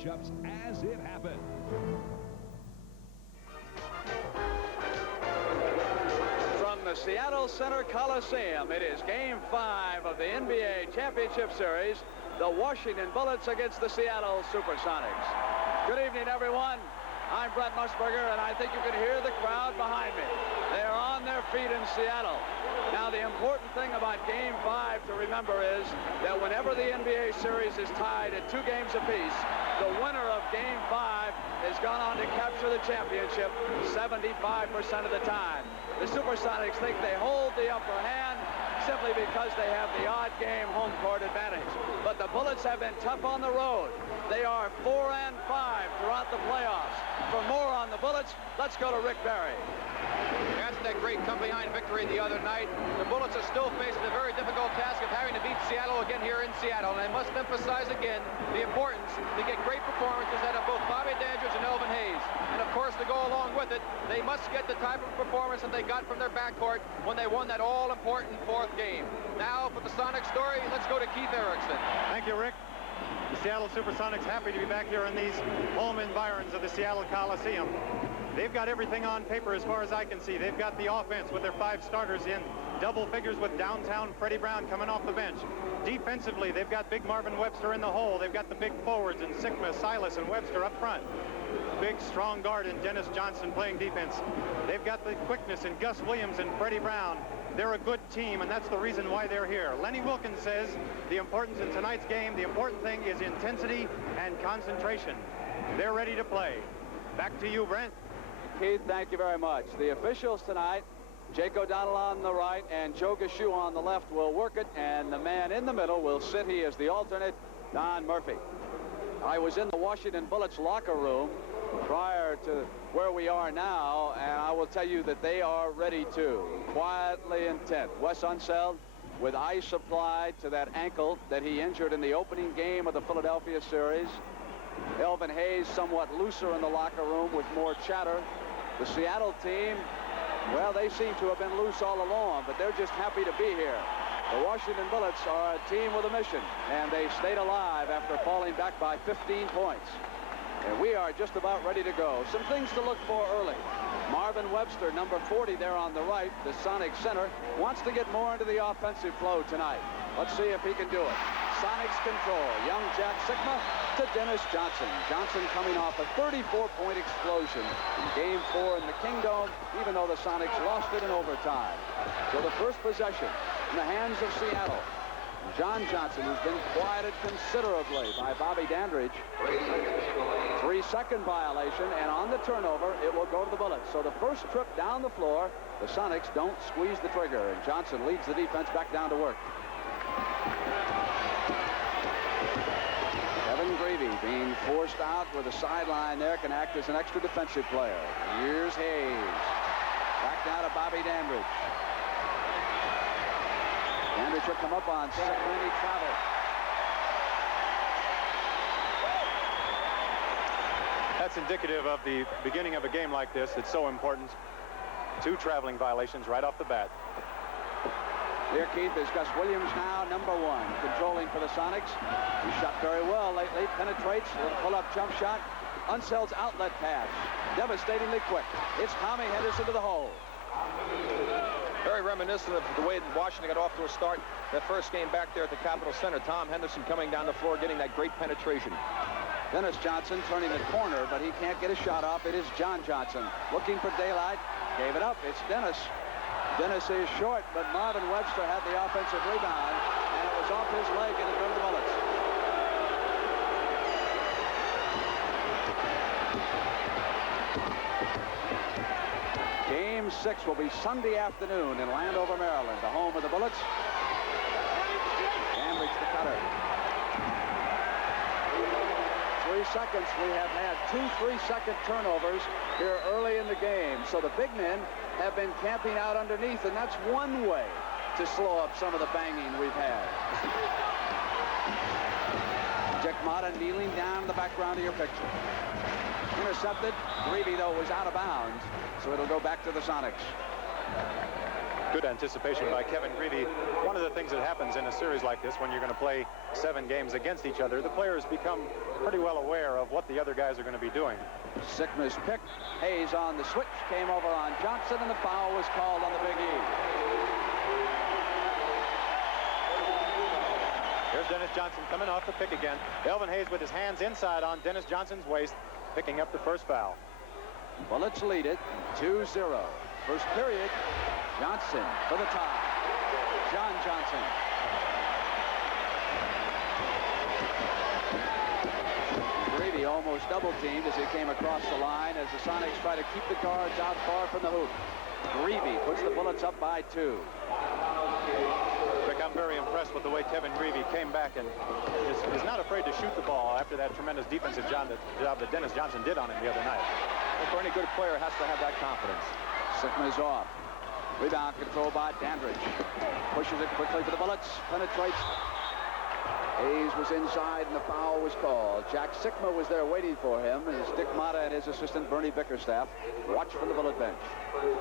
matchups as it happened. From the Seattle Center Coliseum, it is Game 5 of the NBA Championship Series. The Washington Bullets against the Seattle Supersonics. Good evening, everyone. I'm Brent Musburger, and I think you can hear the crowd behind me. They are on their feet in Seattle. Now, the important thing about Game 5 to remember is that whenever the NBA series is tied at 2 games apiece, the winner of Game 5 has gone on to capture the championship 75% of the time. The Supersonics think they hold the upper hand simply because they have the odd game home court advantage. But the Bullets have been tough on the road. They are 4 and 5 throughout the playoffs. For more on the Bullets, let's go to Rick Barry. After that great come-behind victory the other night, the Bullets are still facing the very difficult task of having to beat Seattle again here in Seattle. And I must emphasize again the importance to get great performances out of both Bobby Dandridge and Elvin Hayes. And of course, to go along with it, they must get the type of performance that they got from their backcourt when they won that all-important 4th game. Now, for the Sonic story, let's go to Keith Erickson. Thank you, Rick. The Seattle Supersonics happy to be back here in these home environs of the Seattle Coliseum. They've got everything on paper as far as I can see. They've got the offense with their 5 starters in double figures with downtown Freddie Brown coming off the bench. Defensively, they've got big Marvin Webster in the hole. They've got the big forwards in Sigma, Silas, and Webster up front. Big, strong guard in Dennis Johnson playing defense. They've got the quickness in Gus Williams and Freddie Brown. They're a good team, and that's the reason why they're here. Lenny Wilkins says the importance in tonight's game, the important thing is intensity and concentration. They're ready to play. Back to you, Brent. Keith, thank you very much. The officials tonight, Jake O'Donnell on the right and Joe Gashu on the left, will work it, and the man in the middle will sit. He is the alternate, Don Murphy. I was in the Washington Bullets locker room prior to where we are now, and I will tell you that they are ready to. Quietly intent. Wes Unseld with ice applied to that ankle that he injured in the opening game of the Philadelphia series. Elvin Hayes somewhat looser in the locker room with more chatter. The Seattle team, well, they seem to have been loose all along, but they're just happy to be here. The Washington Bullets are a team with a mission, and they stayed alive after falling back by 15 points. And we are just about ready to go. Some things to look for early. Marvin Webster, number 40 there on the right, the Sonic center, wants to get more into the offensive flow tonight. Let's see if he can do it. Sonics control. Young Jack Sigma to Dennis Johnson. Johnson coming off a 34-point explosion in Game 4 in the Kingdome, even though the Sonics lost it in overtime. So the first possession in the hands of Seattle. John Johnson, who's been quieted considerably by Bobby Dandridge. 3-second violation, and on the turnover, it will go to the Bullets. So the first trip down the floor, the Sonics don't squeeze the trigger, and Johnson leads the defense back down to work. Kevin Gravy being forced out with a sideline there, can act as an extra defensive player. Here's Hayes. Back down to Bobby Dandridge. Dandridge will come up on second travel. That's indicative of the beginning of a game like this. It's so important. 2 traveling violations right off the bat. Here, Keith, is Gus Williams now, number 1, controlling for the Sonics. He shot very well lately, penetrates, pull-up jump shot. Unseld's outlet pass, devastatingly quick. It's Tommy Henderson to the hole. Very reminiscent of the way Washington got off to a start that first game back there at the Capitol Center. Tom Henderson coming down the floor, getting that great penetration. Dennis Johnson turning the corner, but he can't get a shot off. It is John Johnson looking for daylight. Gave it up. It's Dennis. Dennis is short, but Marvin Webster had the offensive rebound, and it was off his leg, and it goes to the Bullets. Game 6 will be Sunday afternoon in Landover, Maryland, the home of the Bullets. Dandridge the cutter. 3 seconds. We have had 2 3-second turnovers here early in the game. So the big men have been camping out underneath, and that's one way to slow up some of the banging we've had. Jack Mata kneeling down in the background of your picture. Intercepted. Greavy, though, was out of bounds, so it'll go back to the Sonics. Good anticipation by Kevin Greavy. One of the things that happens in a series like this, when you're going to play 7 games against each other, the players become pretty well aware of what the other guys are going to be doing. Sickma's pick. Hayes on the switch, came over on Johnson, and the foul was called on the Big E. Here's Dennis Johnson coming off the pick again. Elvin Hayes with his hands inside on Dennis Johnson's waist, picking up the first foul. Bullets lead it 2-0. First period, Johnson for the tie. John Johnson. Greavy almost double-teamed as he came across the line as the Sonics try to keep the guards out far from the hoop. Greavy puts the Bullets up by 2. Rick, I'm very impressed with the way Kevin Greavy came back and is not afraid to shoot the ball after that tremendous defensive job that Dennis Johnson did on him the other night. And for any good player, has to have that confidence. Sickma's off. Rebound control by Dandridge. Pushes it quickly for the Bullets. Penetrates. Hayes was inside and the foul was called. Jack Sickma was there waiting for him as Dick Motta and his assistant Bernie Bickerstaff watched from the Bullet bench.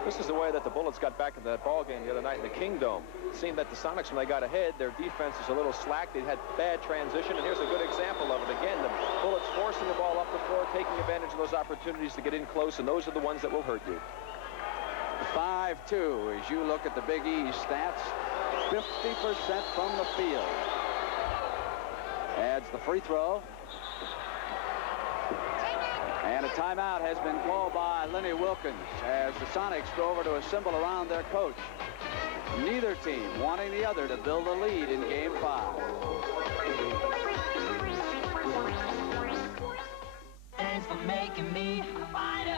This is the way that the Bullets got back into that ball game the other night in the Kingdome. It seemed that the Sonics, when they got ahead, their defense is a little slack. They had bad transition, and here's a good example of it. Again, the Bullets forcing the ball up the floor, taking advantage of those opportunities to get in close, and those are the ones that will hurt you. 5-2 as you look at the Big East stats. 50% from the field. Adds the free throw. And a timeout has been called by Lenny Wilkins as the Sonics go over to assemble around their coach. Neither team wanting the other to build a lead in Game 5. Thanks for making me a fighter.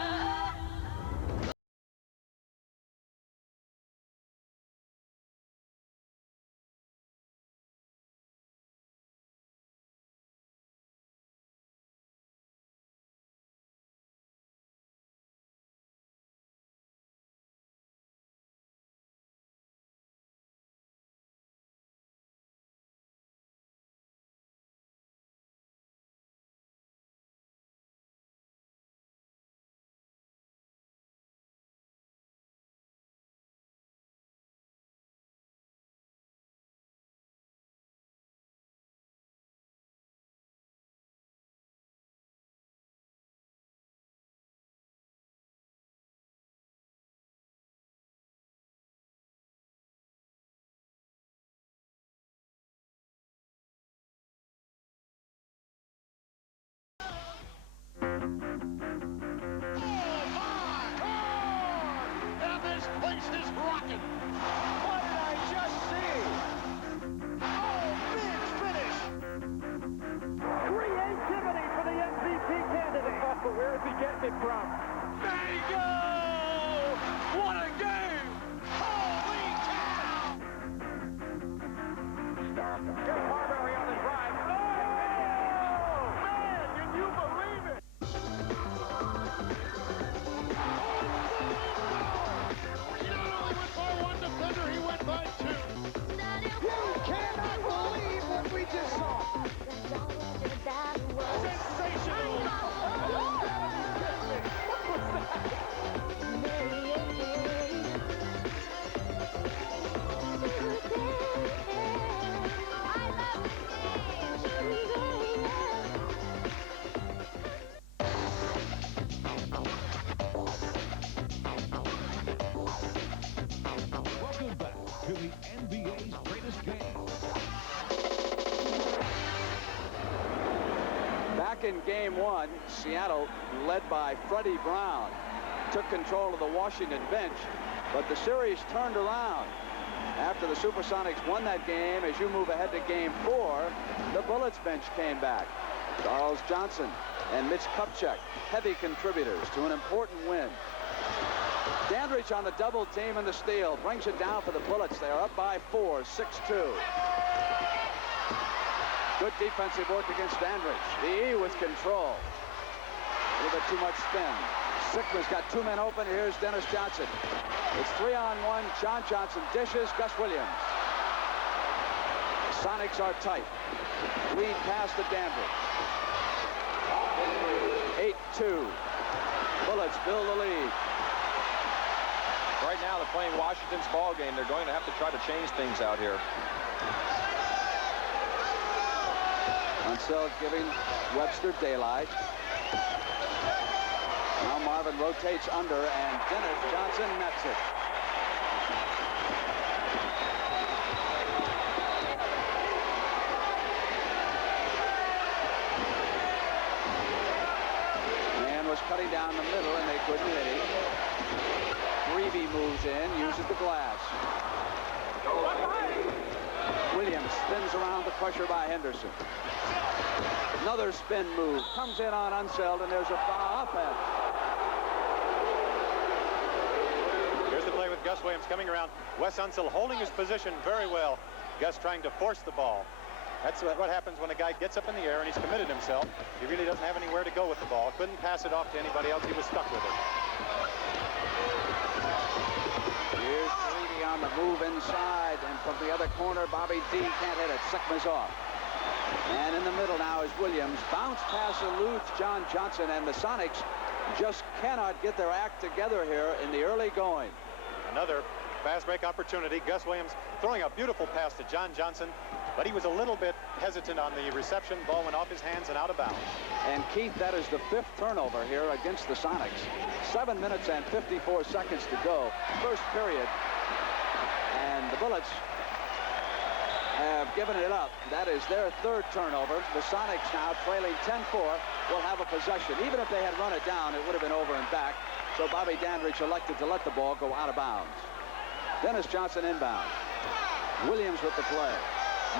Place is rocking. What did I just see? Oh, big finish. Creativity for the MVP candidate. Oh, where is he getting it from? Bingo! What a game! Holy cow! Here's Marbury on the drive. Oh, man, can you believe it? He went by 2. You cannot believe what we just saw. Sensational. Welcome back to the NBA's greatest game. Back in Game 1, Seattle, led by Freddie Brown, took control of the Washington bench, but the series turned around. After the Supersonics won that game, as you move ahead to Game 4, the Bullets bench came back. Charles Johnson and Mitch Kupchak, heavy contributors to an important win. Dandridge on the double team and the steal brings it down for the Bullets. They are up by 4, 6-2. Good defensive work against Dandridge. The E with control. A little bit too much spin. Sickma's got 2 men open. Here's Dennis Johnson. It's 3-on-1. John Johnson dishes. Gus Williams. Sonics are tight. Lead pass to Dandridge. 8-2. Bullets build the lead. Right now, they're playing Washington's ball game. They're going to have to try to change things out here. Unseld giving Webster daylight. Now Marvin rotates under, and Dennis Johnson nets it. Man was cutting down the middle, and they couldn't hit him. Greavy moves in, uses the glass. Williams spins around the pressure by Henderson. Another spin move. Comes in on Unseld, and there's a foul offense. Here's the play with Gus Williams coming around. Wes Unseld holding his position very well. Gus trying to force the ball. That's what happens when a guy gets up in the air and he's committed himself. He really doesn't have anywhere to go with the ball. Couldn't pass it off to anybody else. He was stuck with it. Here's Greavy on the move inside, and from the other corner, Bobby D can't hit it. Sickma's off. And in the middle now is Williams. Bounce pass eludes John Johnson, and the Sonics just cannot get their act together here in the early going. Another fast break opportunity. Gus Williams throwing a beautiful pass to John Johnson, but he was a little bit hesitant on the reception. Ball went off his hands and out of bounds. And Keith, that is the 5th turnover here against the Sonics. 7 minutes and 54 seconds to go. First period. And the Bullets have given it up. That is their 3rd turnover. The Sonics now trailing 10-4 will have a possession. Even if they had run it down, it would have been over and back. So Bobby Dandridge elected to let the ball go out of bounds. Dennis Johnson inbound. Williams with the play.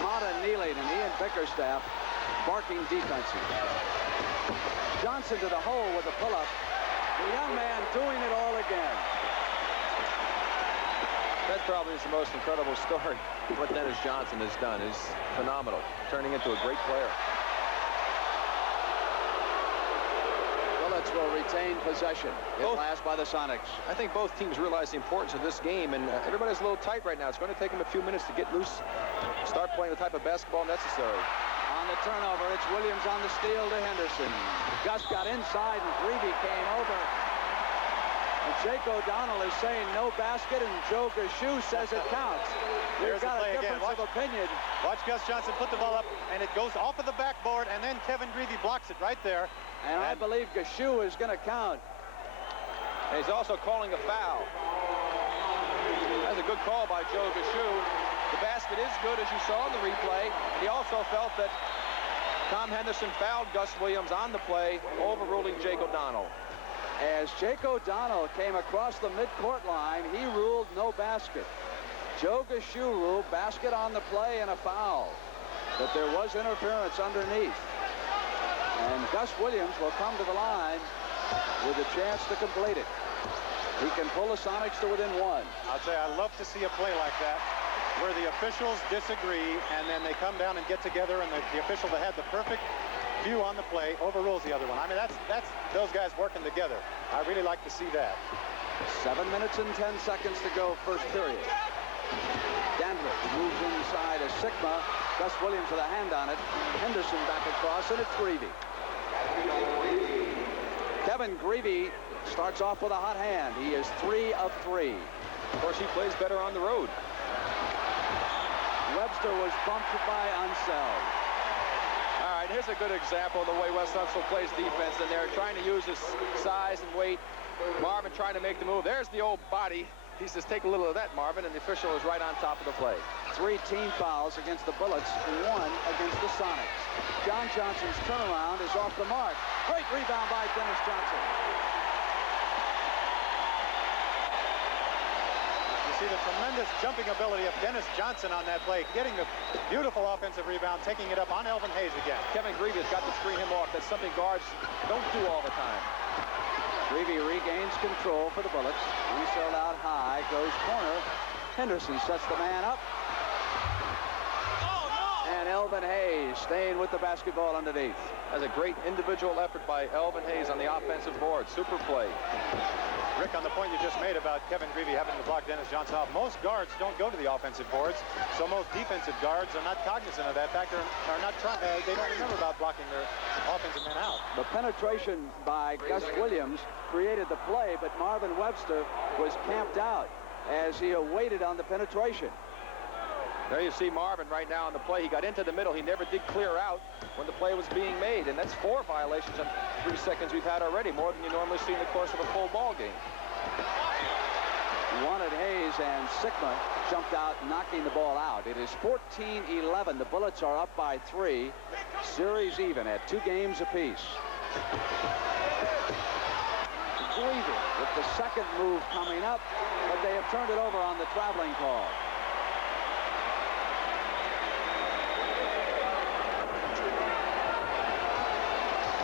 Mata kneeling and Ian Bickerstaff barking defenses. Johnson to the hole with a pull-up. The young man doing it all again. That probably is the most incredible story. What Dennis Johnson has done is phenomenal, turning into a great player. Bullets will retain possession. Hit last by the Sonics. I think both teams realize the importance of this game, and everybody's a little tight right now. It's going to take them a few minutes to get loose, start playing the type of basketball necessary. On the turnover, it's Williams on the steal to Henderson. Gus got inside, and Greavy came over. And Jake O'Donnell is saying no basket, and Joe Gashue says it counts. There's got a difference of opinion. Watch Gus Johnson put the ball up, and it goes off of the backboard, and then Kevin Greavy blocks it right there. And I believe Gashue is going to count. And he's also calling a foul. That's a good call by Joe Gashue. The basket is good, as you saw in the replay. He also felt that Tom Henderson fouled Gus Williams on the play, overruling Jake O'Donnell. As Jake O'Donnell came across the midcourt line, he ruled no basket. Joe Gashue ruled basket on the play and a foul. But there was interference underneath. And Gus Williams will come to the line with a chance to complete it. He can pull the Sonics to within 1. I'll say I love to see a play like that, where the officials disagree, and then they come down and get together, and the official that had the perfect view on the play overrules the other one. I mean, that's those guys working together. I really like to see that. 7 minutes and 10 seconds to go, first period. Dandridge moves inside as Sigma. Gus Williams with a hand on it. Henderson back across, and it's Greavy. Kevin Greavy starts off with a hot hand. He is 3 of 3. Of course, he plays better on the road. Webster was bumped by Unseld. All right, here's a good example of the way Wes Unseld plays defense, and they're trying to use his size and weight. Marvin trying to make the move. There's the old body. He says, take a little of that, Marvin, and the official is right on top of the play. 3 team fouls against the Bullets, 1 against the Sonics. John Johnson's turnaround is off the mark. Great rebound by Dennis Johnson. You see the tremendous jumping ability of Dennis Johnson on that play, getting the beautiful offensive rebound, taking it up on Elvin Hayes again. Kevin Greavy has got to screen him off. That's something guards don't do all the time. Greavy regains control for the Bullets. Unseld out high, goes corner. Henderson sets the man up. And Elvin Hayes staying with the basketball underneath. That's a great individual effort by Elvin Hayes on the offensive board. Super play. Rick, on the point you just made about Kevin Greavy having to block Dennis Johnson off, most guards don't go to the offensive boards, so most defensive guards are not cognizant of that fact, are not trying. They don't remember about blocking their offensive men out. The penetration by Gus Williams created the play, but Marvin Webster was camped out. as he awaited on the penetration. There you see Marvin right now on the play. He got into the middle. He never did clear out when the play was being made, and that's 4 violations in 3 seconds we've had already, more than you normally see in the course of a full ball game. Wanted Hayes, and Sigma jumped out, knocking the ball out. It is 14-11. The Bullets are up by 3. Series even at 2 games apiece. Greavy with the second move coming up, but they have turned it over on the traveling call.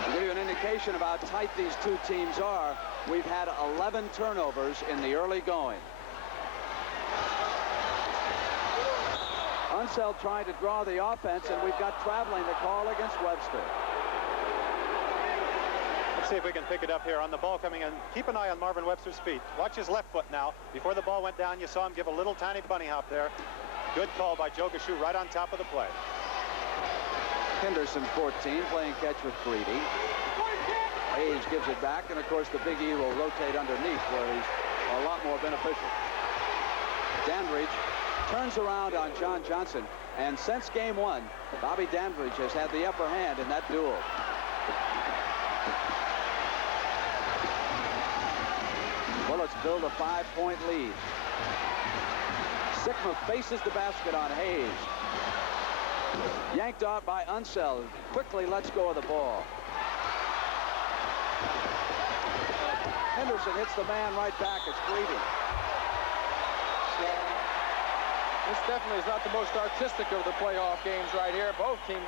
To give you an indication of how tight these 2 teams are, we've had 11 turnovers in the early going. Unseld trying to draw the offense, and we've got traveling to call against Webster. Let's see if we can pick it up here on the ball coming in. Keep an eye on Marvin Webster's feet. Watch his left foot now. Before the ball went down, you saw him give a little tiny bunny hop there. Good call by Joe Gashu right on top of the play. Henderson, 14, playing catch with Greavy. Hayes gives it back, and of course the Big E will rotate underneath where he's a lot more beneficial. Dandridge turns around on John Johnson, and since game 1, Bobby Dandridge has had the upper hand in that duel. Bullets build a 5-point lead. Sigma faces the basket on Hayes. Yanked out by Unseld. Quickly lets go of the ball. Henderson hits the man right back. It's Greavy. This definitely is not the most artistic of the playoff games right here. Both teams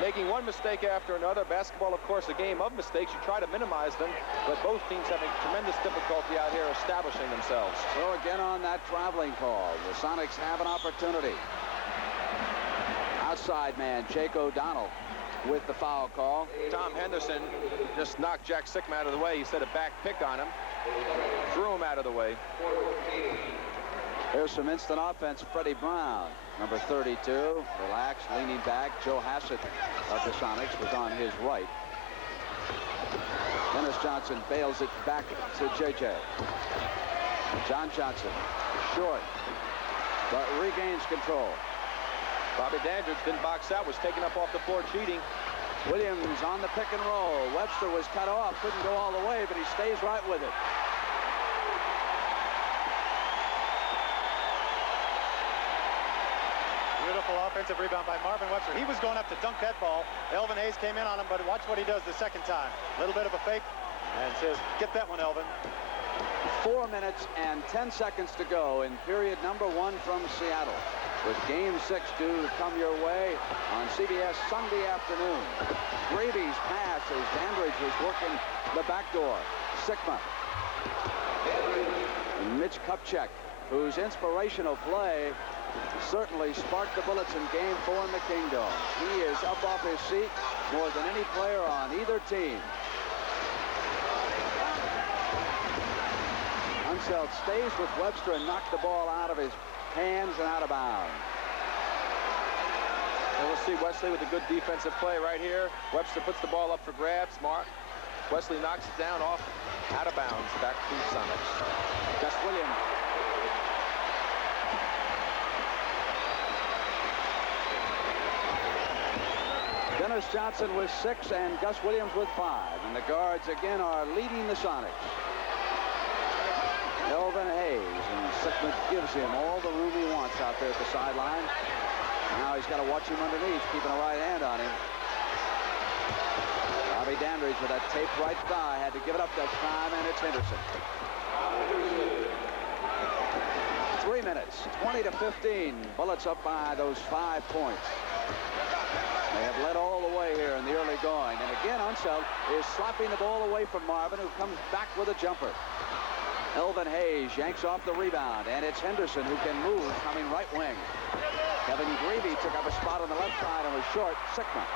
making one mistake after another. Basketball, of course, a game of mistakes. You try to minimize them, but both teams having tremendous difficulty out here establishing themselves. So again on that traveling call, the Sonics have an opportunity. Outside man, Jake O'Donnell with the foul call. Tom Henderson just knocked Jack Sigma out of the way. He set a back pick on him, threw him out of the way. There's some instant offense. Freddie Brown, number 32, relaxed, leaning back. Joe Hassett of the Sonics was on his right. Dennis Johnson bails it back to JJ. John Johnson, short, but regains control. Bobby Dandridge didn't box out, was taken up off the floor cheating. Williams on the pick and roll. Webster was cut off, couldn't go all the way, but he stays right with it. Beautiful offensive rebound by Marvin Webster. He was going up to dunk that ball. Elvin Hayes came in on him, but watch what he does the second time. A little bit of a fake, and says, get that one, Elvin. 4 minutes and 10 seconds to go in period number 1 from Seattle, with game 6 due to come your way on CBS Sunday afternoon. Gravy's pass as Dandridge was working the back door. Sigma. And Mitch Kupchak, whose inspirational play certainly sparked the Bullets in game 4 in the Kingdom. He is up off his seat more than any player on either team. Unseld stays with Webster and knocked the ball out of his hands and out of bounds. And we'll see Wesley with a good defensive play right here. Webster puts the ball up for grabs. Wesley knocks it down off out of bounds. Back to Sonics. Gus Williams. Dennis Johnson with 6 and Gus Williams with 5. And the guards again are leading the Sonics. Elvin Hayes, and Sigma gives him all the room he wants out there at the sideline. Now he's got to watch him underneath, keeping a right hand on him. Bobby Dandridge with that taped right thigh had to give it up that time, and it's Henderson. 3 minutes, 20-15. Bullets up by those 5 points. They have led all the way here in the early going. And again, Unseld is slapping the ball away from Marvin, who comes back with a jumper. Elvin Hayes yanks off the rebound, and it's Henderson who can move, coming right wing. Kevin Greavy took up a spot on the left side and was short. Sigma.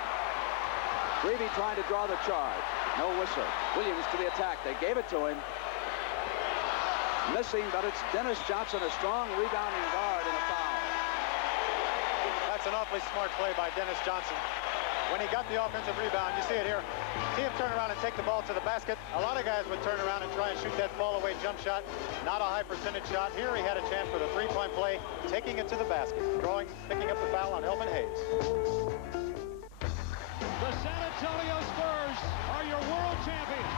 Greavy trying to draw the charge. No whistle. Williams to the attack. They gave it to him. Missing, but it's Dennis Johnson, a strong rebounding guard, and a foul. That's an awfully smart play by Dennis Johnson. when he got the offensive rebound. You see it here. See him turn around and take the ball to the basket. A lot of guys would turn around and try and shoot that fall away jump shot. Not a high percentage shot. Here he had a chance for the three-point play, taking it to the basket. Picking up the foul on Elvin Hayes. The San Antonio Spurs are your world champions.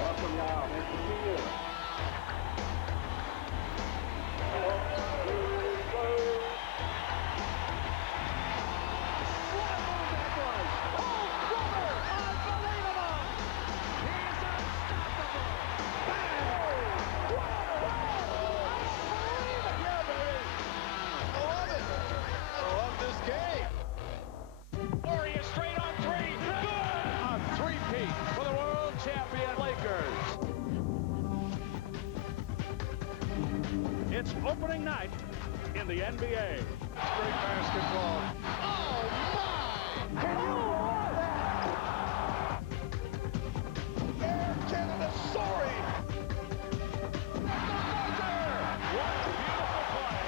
Welcome, y'all. Nice to see you. It's opening night in the NBA. Great basketball. Oh, my! Can you believe that? Air Canada soaring. What a beautiful play.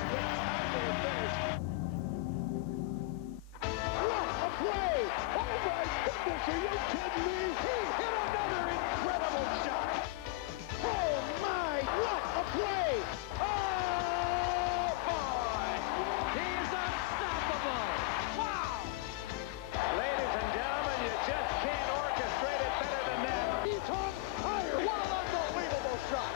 Spectacular finish. What a play! Oh, my goodness, are you kidding me? He hit another incredible shot. Oh, my, what a play! Oh, boy! He's unstoppable! Wow! Ladies and gentlemen, you just can't orchestrate it better than that. He's hung higher! What an unbelievable shot!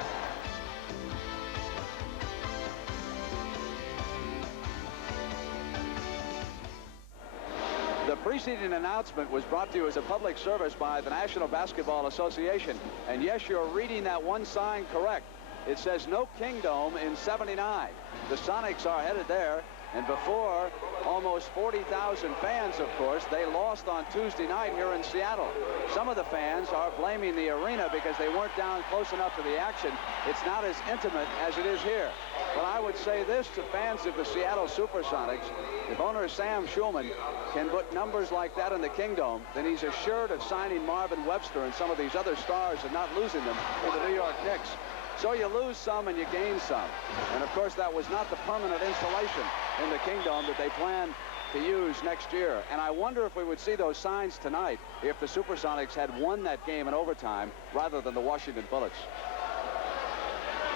The preceding announcement was brought to you as a public service by the National Basketball Association. And yes, you're reading that one sign correct. It says no Kingdome in 79. The Sonics are headed there. And before almost 40,000 fans, of course, they lost on Tuesday night here in Seattle. Some of the fans are blaming the arena because they weren't down close enough to the action. It's not as intimate as it is here. But I would say this to fans of the Seattle Supersonics: if owner Sam Schulman can put numbers like that in the Kingdome, then he's assured of signing Marvin Webster and some of these other stars and not losing them to the New York Knicks. So you lose some and you gain some. And, of course, that was not the permanent installation in the Kingdome that they plan to use next year. And I wonder if we would see those signs tonight if the Supersonics had won that game in overtime rather than the Washington Bullets.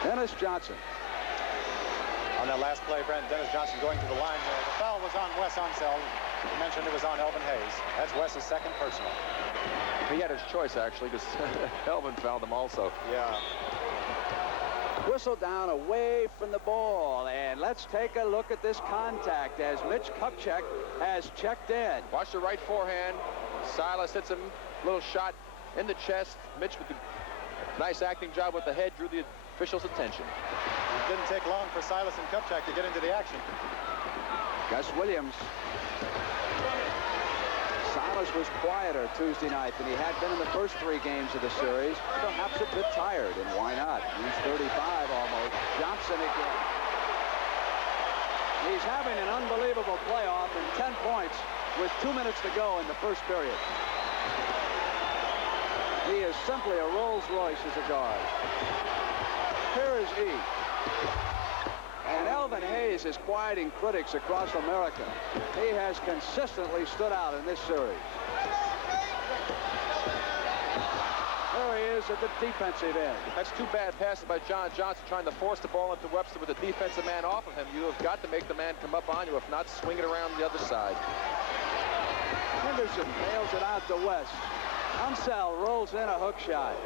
Dennis Johnson. On that last play, Brent, Dennis Johnson going to the line here. The foul was on Wes Unseld. You mentioned it was on Elvin Hayes. That's Wes's second personal. He had his choice, actually, because Elvin fouled him also. Yeah. Whistle down away from the ball. And let's take a look at this contact as Mitch Kupchak has checked in. Watch the right forehand. Silas hits him. Little shot in the chest. Mitch with the nice acting job with the head drew the official's attention. It didn't take long for Silas and Kupchak to get into the action. Gus Williams. Silas was quieter Tuesday night than he had been in the first three games of the series. Perhaps a bit tired, and why not? He's 35 almost. Johnson again. He's having an unbelievable playoff and 10 points with 2 minutes to go in the first period. He is simply a Rolls Royce as a guard. Here is E. And Elvin Hayes is quieting critics across America. He has consistently stood out in this series. There he is at the defensive end. That's two bad passes by John Johnson trying to force the ball into Webster with the defensive man off of him. You have got to make the man come up on you. If not, swing it around the other side. Henderson nails it out to West. Unseld rolls in a hook shot.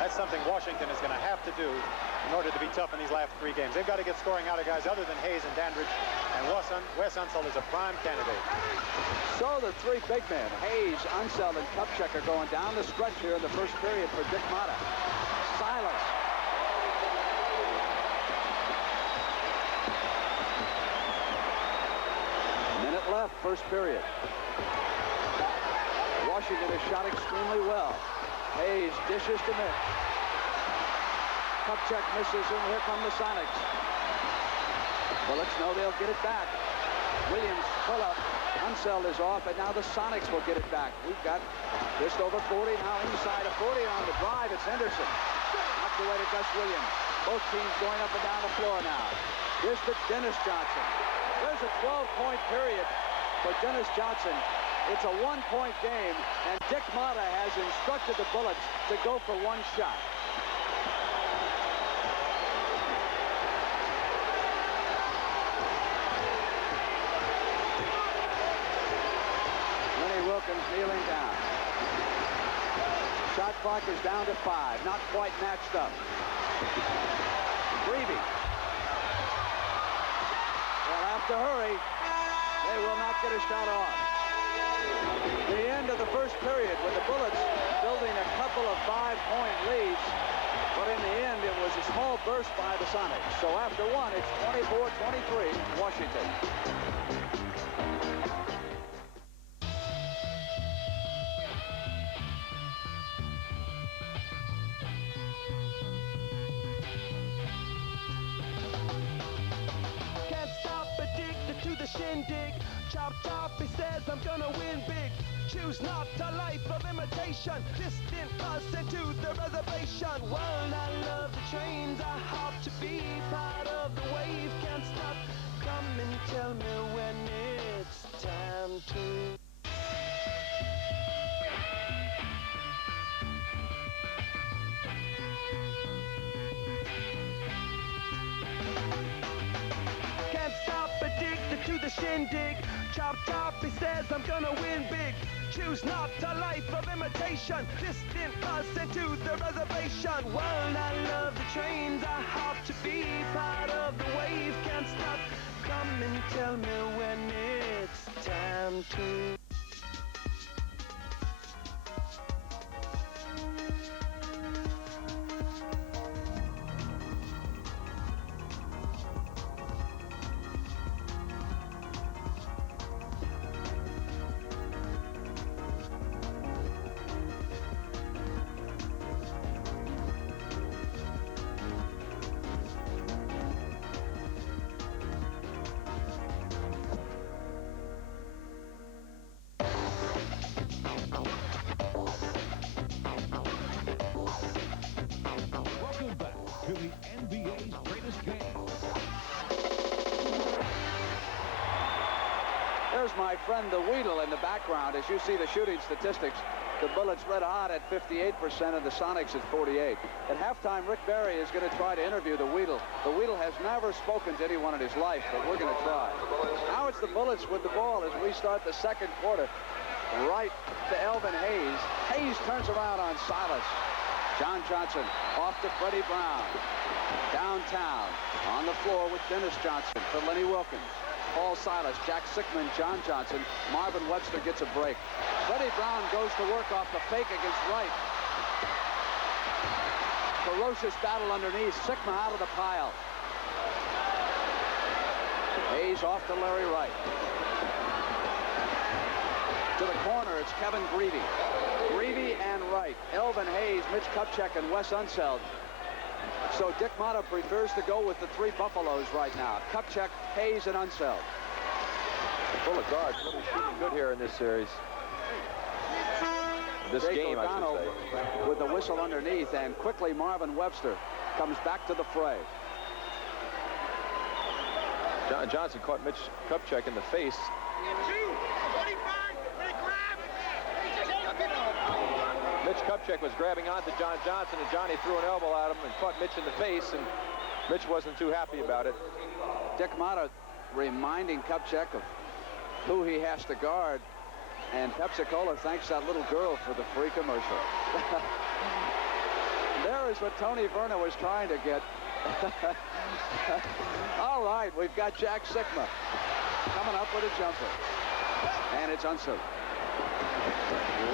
That's something Washington is going to have to do in order to be tough in these last three games. They've got to get scoring out of guys other than Hayes and Dandridge, and Wes Unseld is a prime candidate. So the three big men, Hayes, Unseld, and Kupchak, are going down the stretch here in the first period for Dick Motta. Silas. Minute left, first period. Washington has shot extremely well. Hayes dishes to Mitch. Kupchak misses, and here come the Sonics. Bullets know they'll get it back. Williams pull up. Unseld is off, and now the Sonics will get it back. We've got just over 40, now inside of 40 on the drive. It's Henderson. Knocked away to Gus Williams. Both teams going up and down the floor now. Here's to Dennis Johnson. There's a 12-point period for Dennis Johnson. It's a one-point game, and Dick Motta has instructed the Bullets to go for one shot. Lenny Wilkins kneeling down. Shot clock is down to 5, not quite matched up. Greavy. They'll have to hurry. They will not get a shot off. The end of the first period with the Bullets building a couple of 5-point leads. But in the end, it was a small burst by the Sonics. So after one, it's 24-23, Washington. Can't stop addicted to the shindig. Chop chop, he says I'm gonna win big. Choose not a life of imitation. Distant us into the reservation. Well, I love the trains. I hope to be part of the wave. Can't stop. Come and tell me when it's time to. Can't stop addicted to the shindig. Chop top, he says I'm gonna win big. Choose not a life of imitation. Distant us into the reservation. Well, I love the trains. I hope to be part of the wave. Can't stop. Come and tell me when it's time to. Welcome back to the NBA's greatest game. There's my friend the Weedle in the background. As you see the shooting statistics, the Bullets red hot at 58% and the Sonics at 48. At halftime, Rick Barry is going to try to interview the Weedle. The Weedle has never spoken to anyone in his life, but we're going to try. Now it's the Bullets with the ball as we start the second quarter. Right to Elvin Hayes. Hayes turns around on Silas. John Johnson off to Freddie Brown. Downtown on the floor with Dennis Johnson for Lenny Wilkins. Paul Silas, Jack Sickman, John Johnson. Marvin Webster gets a break. Freddie Brown goes to work off the fake against Wright. Ferocious battle underneath. Sickman out of the pile. Hayes off to Larry Wright. To the corner, it's Kevin Greavy. Greavy and Wright. Elvin Hayes, Mitch Kupchak, and Wes Unseld. So Dick Motta prefers to go with the three Buffaloes right now. Kupchak, Hayes, and Unseld. Full of guards really shooting good here in this series. This Jake game, O'Donnell I should say. with the whistle underneath, and quickly Marvin Webster comes back to the fray. John Johnson caught Mitch Kupchak in the face. Mitch Kupchak was grabbing onto John Johnson, and Johnny threw an elbow at him and caught Mitch in the face, and Mitch wasn't too happy about it. Dick Motta reminding Kupchak of who he has to guard, and Pepsi-Cola thanks that little girl for the free commercial. There is what Tony Verna was trying to get. All right, we've got Jack Sickma coming up with a jumper. And it's Unseld.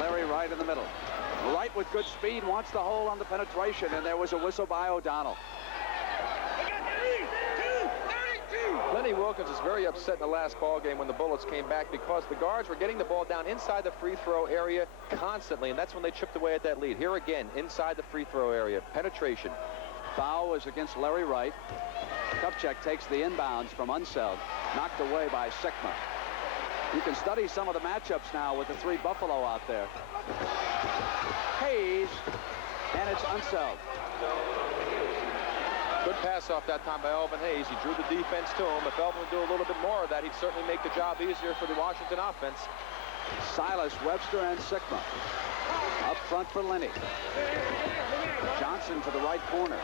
Larry Wright in the middle. Wright with good speed wants the hole on the penetration, and there was a whistle by O'Donnell. Lenny Wilkins is very upset in the last ball game when the Bullets came back because the guards were getting the ball down inside the free throw area constantly, and that's when they chipped away at that lead. Here again, inside the free throw area, penetration. Foul was against Larry Wright. Kupchak takes the inbounds from Unseld, knocked away by Sickma. You can study some of the matchups now with the three Buffalo out there. Hayes, and it's Unseld. Good pass off that time by Elvin Hayes. He drew the defense to him. If Elvin would do a little bit more of that, he'd certainly make the job easier for the Washington offense. Silas, Webster, and Sikma. Up front for Lenny. Johnson to the right corner.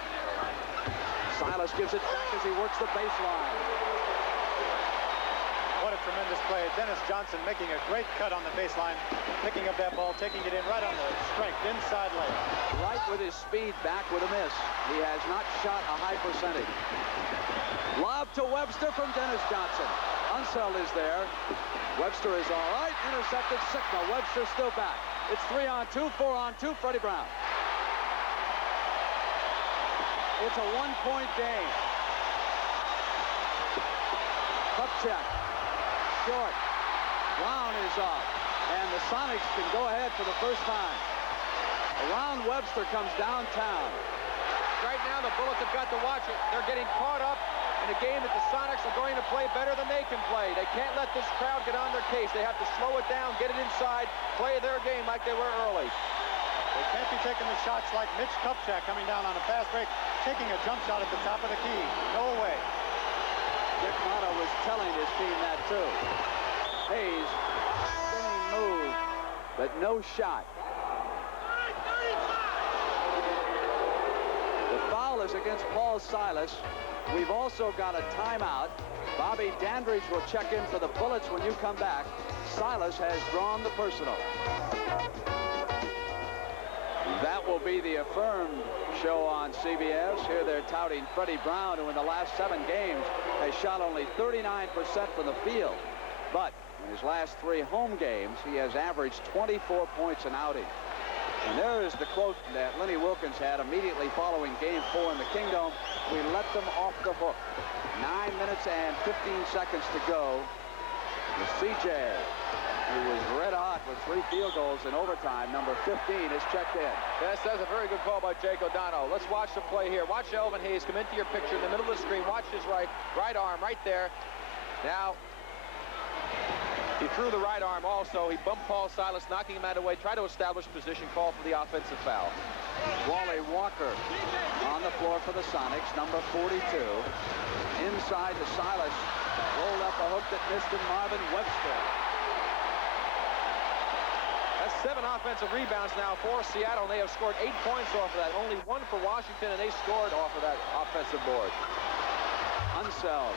Silas gives it back as he works the baseline. What a tremendous play. Dennis Johnson making a great cut on the baseline, picking up that ball, taking it in right on the strength, inside layup. Right with his speed, back with a miss. He has not shot a high percentage. Lob to Webster from Dennis Johnson. Unseld is there. Webster is all right. Intercepted Sikma. Webster still back. It's 3-on-2, 4-on-2. Freddie Brown. It's a one-point game. Cup check. Short. Brown is off. And the Sonics can go ahead for the first time. Around Webster comes downtown. Right now, the Bullets have got to watch it. They're getting caught up in a game that the Sonics are going to play better than they can play. They can't let this crowd get on their case. They have to slow it down, get it inside, play their game like they were early. They can't be taking the shots like Mitch Kupchak coming down on a fast break, taking a jump shot at the top of the key. No way. Dick Motto was telling his team that too. Hayes, same move, but no shot. The foul is against Paul Silas. We've also got a timeout. Bobby Dandridge will check in for the Bullets when you come back. Silas has drawn the personal. That will be the affirmed show on CBS. Here they're touting Freddie Brown, who in the last 7 games has shot only 39% from the field. But in his last 3 home games, he has averaged 24 points an outing. And there is the quote that Lenny Wilkins had immediately following Game 4 in the Kingdom. We let them off the hook. 9 minutes and 15 seconds to go. The CJ, who was red hot with 3 field goals in overtime, number 15, is checked in. Yes, that's a very good call by Jake O'Donnell. Let's watch the play here. Watch Elvin Hayes come into your picture in the middle of the screen. Watch his right arm right there. Now, he threw the right arm also. He bumped Paul Silas, knocking him out of the way. Try to establish position, call for the offensive foul. Wally Walker on the floor for the Sonics, number 42. Inside to Silas. Rolled up a hook that missed him, Marvin Webster. That's 7 offensive rebounds now for Seattle, and they have scored 8 points off of that. Only 1 for Washington, and they scored off of that offensive board. Unseld.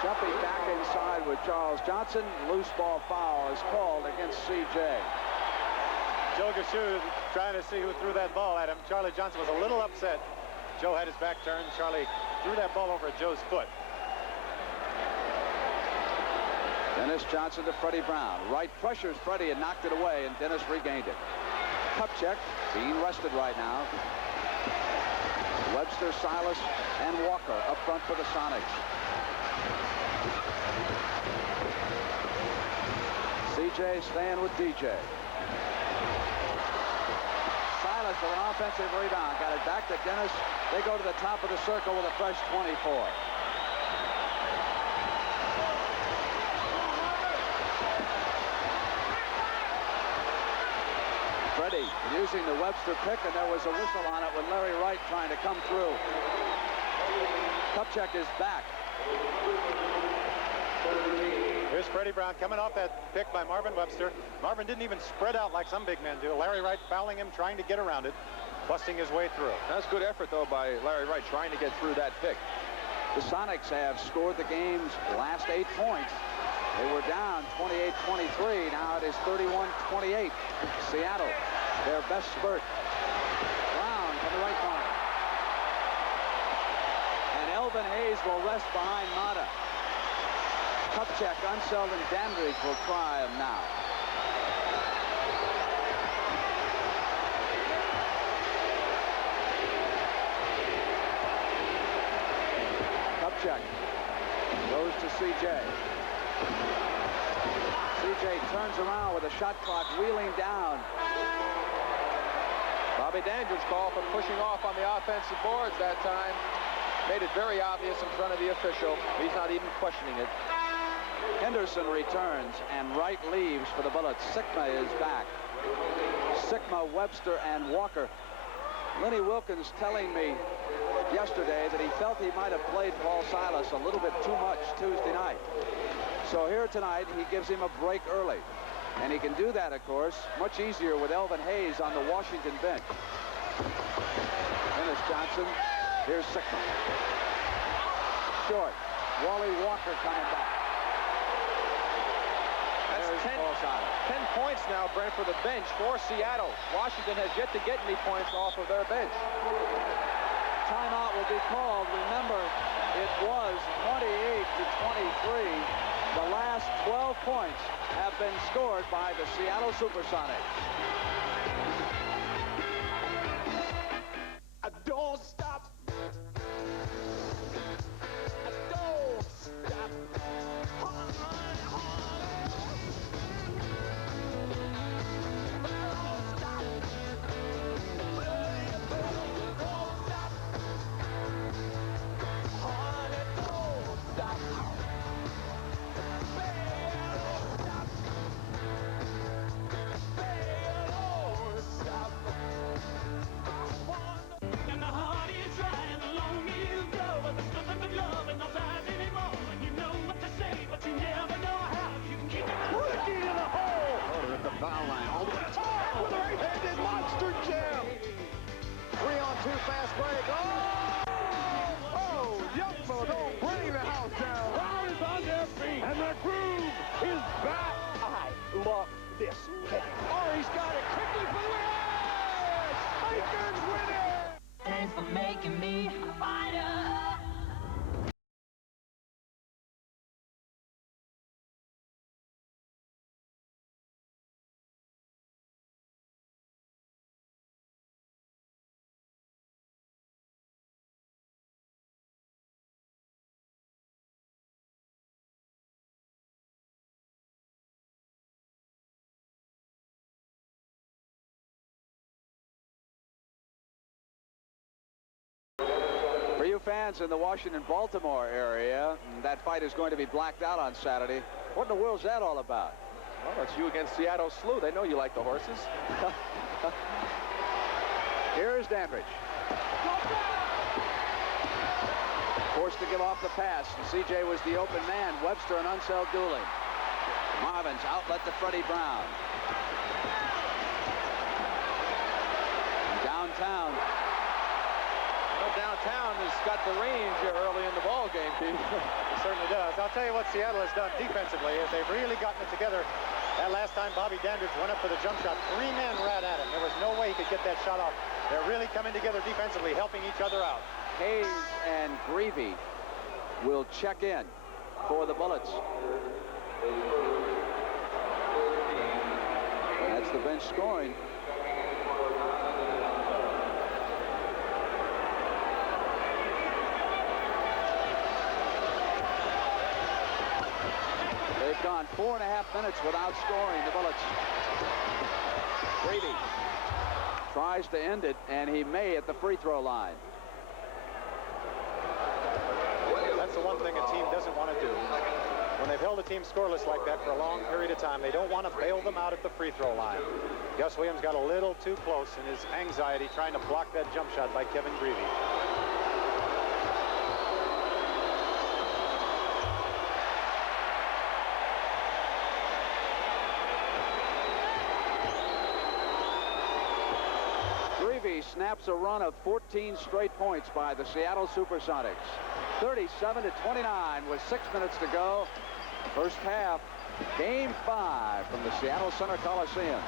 Jumping back inside with Charles Johnson. Loose ball foul is called against CJ. Joe Gashu trying to see who threw that ball at him. Charlie Johnson was a little upset. Joe had his back turned. Charlie threw that ball over Joe's foot. Dennis Johnson to Freddie Brown. Right pressures Freddie and knocked it away, and Dennis regained it. Kupchak being rested right now. Webster, Silas, and Walker up front for the Sonics. CJ staying with DJ. Silas with an offensive rebound. Got it back to Dennis. They go to the top of the circle with a fresh 24. Freddie using the Webster pick, and there was a whistle on it with Larry Wright trying to come through. Kupchak is back. Here's Freddie Brown coming off that pick by Marvin Webster. Marvin didn't even spread out like some big men do. Larry Wright fouling him, trying to get around it, busting his way through. That's good effort, though, by Larry Wright, trying to get through that pick. The Sonics have scored the game's last 8 points. They were down 28-23. Now it is 31-28. Seattle, their best spurt. Brown from the right corner. And Elvin Hayes will rest behind Mata. Kupchak, Unseld, and Dandridge will try him now. Kupchak goes to CJ. CJ turns around with a shot clock wheeling down. Bobby Dandridge called for pushing off on the offensive boards that time. Made it very obvious in front of the official. He's not even questioning it. Henderson returns, and Wright leaves for the Bullets. Sikma is back. Sikma, Webster, and Walker. Lenny Wilkins telling me yesterday that he felt he might have played Paul Silas a little bit too much Tuesday night. So here tonight, he gives him a break early. And he can do that, of course, much easier with Elvin Hayes on the Washington bench. Dennis Johnson. Here's Sickman. Short. Wally Walker coming back. That's 10 points now, Brent, for the bench for Seattle. Washington has yet to get any points off of their bench. Timeout will be called. Remember, it was 28-23. The last 12 points have been scored by the Seattle Supersonics. I don't stop. I don't stop. This. Oh, he's got it quickly for the win! Lakers win it! Thanks for making me a fighter. For you fans in the Washington-Baltimore area, that fight is going to be blacked out on Saturday. What in the world's that all about? Well, it's you against Seattle Slew. They know you like the horses. Here's Dandridge. Forced to give off the pass, and C.J. was the open man. Webster and Unseld dueling. Marvin's outlet to Freddie Brown. Downtown. Well, downtown has got the range early in the ball game, Pete. It certainly does. I'll tell you what Seattle has done defensively is they've really gotten it together. That last time Bobby Dandridge went up for the jump shot, 3 men ran at him. There was no way he could get that shot off. They're really coming together defensively, helping each other out. Hayes and Greavy will check in for the Bullets. That's the bench scoring. They've gone 4.5 minutes without scoring, the Bullets. Greavy tries to end it, and he may at the free throw line. That's the one thing a team doesn't want to do. When they've held a team scoreless like that for a long period of time, they don't want to bail them out at the free throw line. Gus Williams got a little too close in his anxiety trying to block that jump shot by Kevin Greavy. Greavy snaps a run of 14 straight points by the Seattle Supersonics. 37-29 with 6 minutes to go. First half, game 5 from the Seattle Center Coliseum.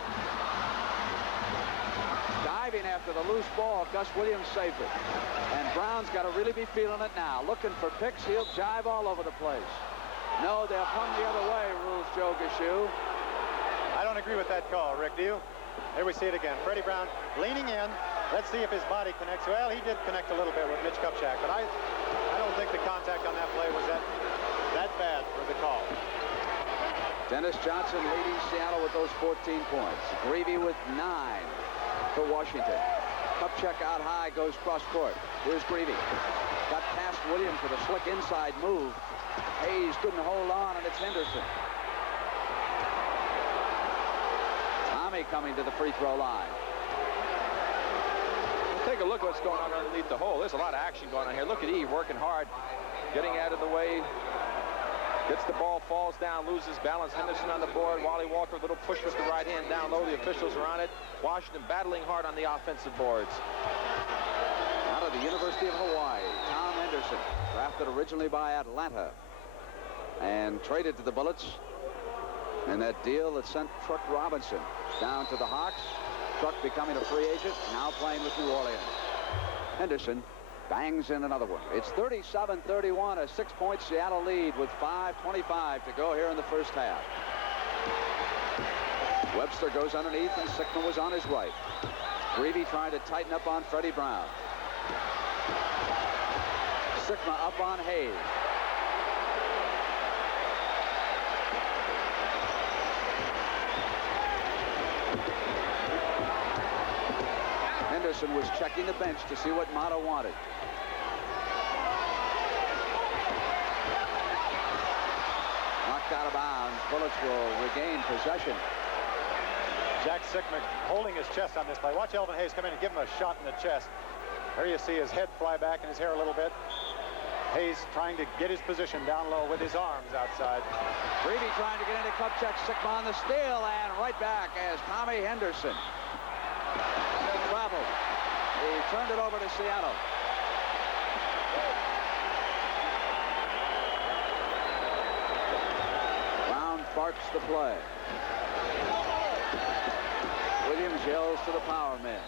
Diving after the loose ball, Gus Williams saved it. And Brown's got to really be feeling it now. Looking for picks, he'll jive all over the place. No, they'll come the other way, rules Joe Gashu. I don't agree with that call, Rick, do you? There we see it again. Freddie Brown leaning in. Let's see if his body connects. Well, he did connect a little bit with Mitch Kupchak, but I don't think the contact on that play was that bad for the call. Dennis Johnson leading Seattle with those 14 points. Greavy with 9 for Washington. Kupchak out high, goes cross court. Here's Greavy. Got past Williams with a slick inside move. Hayes couldn't hold on, and it's Henderson. Tommy coming to the free throw line. Take a look at what's going on underneath the hole. There's a lot of action going on here. Look at Eve working hard, getting out of the way. Gets the ball, falls down, loses balance. Henderson on the board. Wally Walker, a little push with the right hand down low. The officials are on it. Washington battling hard on the offensive boards. Out of the University of Hawaii, Tom Henderson, drafted originally by Atlanta and traded to the Bullets in that deal that sent Truck Robinson down to the Hawks. Truck becoming a free agent, now playing with New Orleans. Henderson bangs in another one. It's 37-31, a 6-point Seattle lead with 5:25 to go here in the first half. Webster goes underneath, and Sickman was on his right. Greavy trying to tighten up on Freddie Brown. Sickman up on Hayes. Henderson was checking the bench to see what Motto wanted. Knocked out of bounds. Bullets will regain possession. Jack Sickman holding his chest on this play. Watch Elvin Hayes come in and give him a shot in the chest. There you see his head fly back and his hair a little bit. Hayes trying to get his position down low with his arms outside. Greavy trying to get into Kupchak. Sickman on the steal, and right back as Tommy Henderson traveled. He turned it over to Seattle. Brown sparks the play. Williams yells to the power men.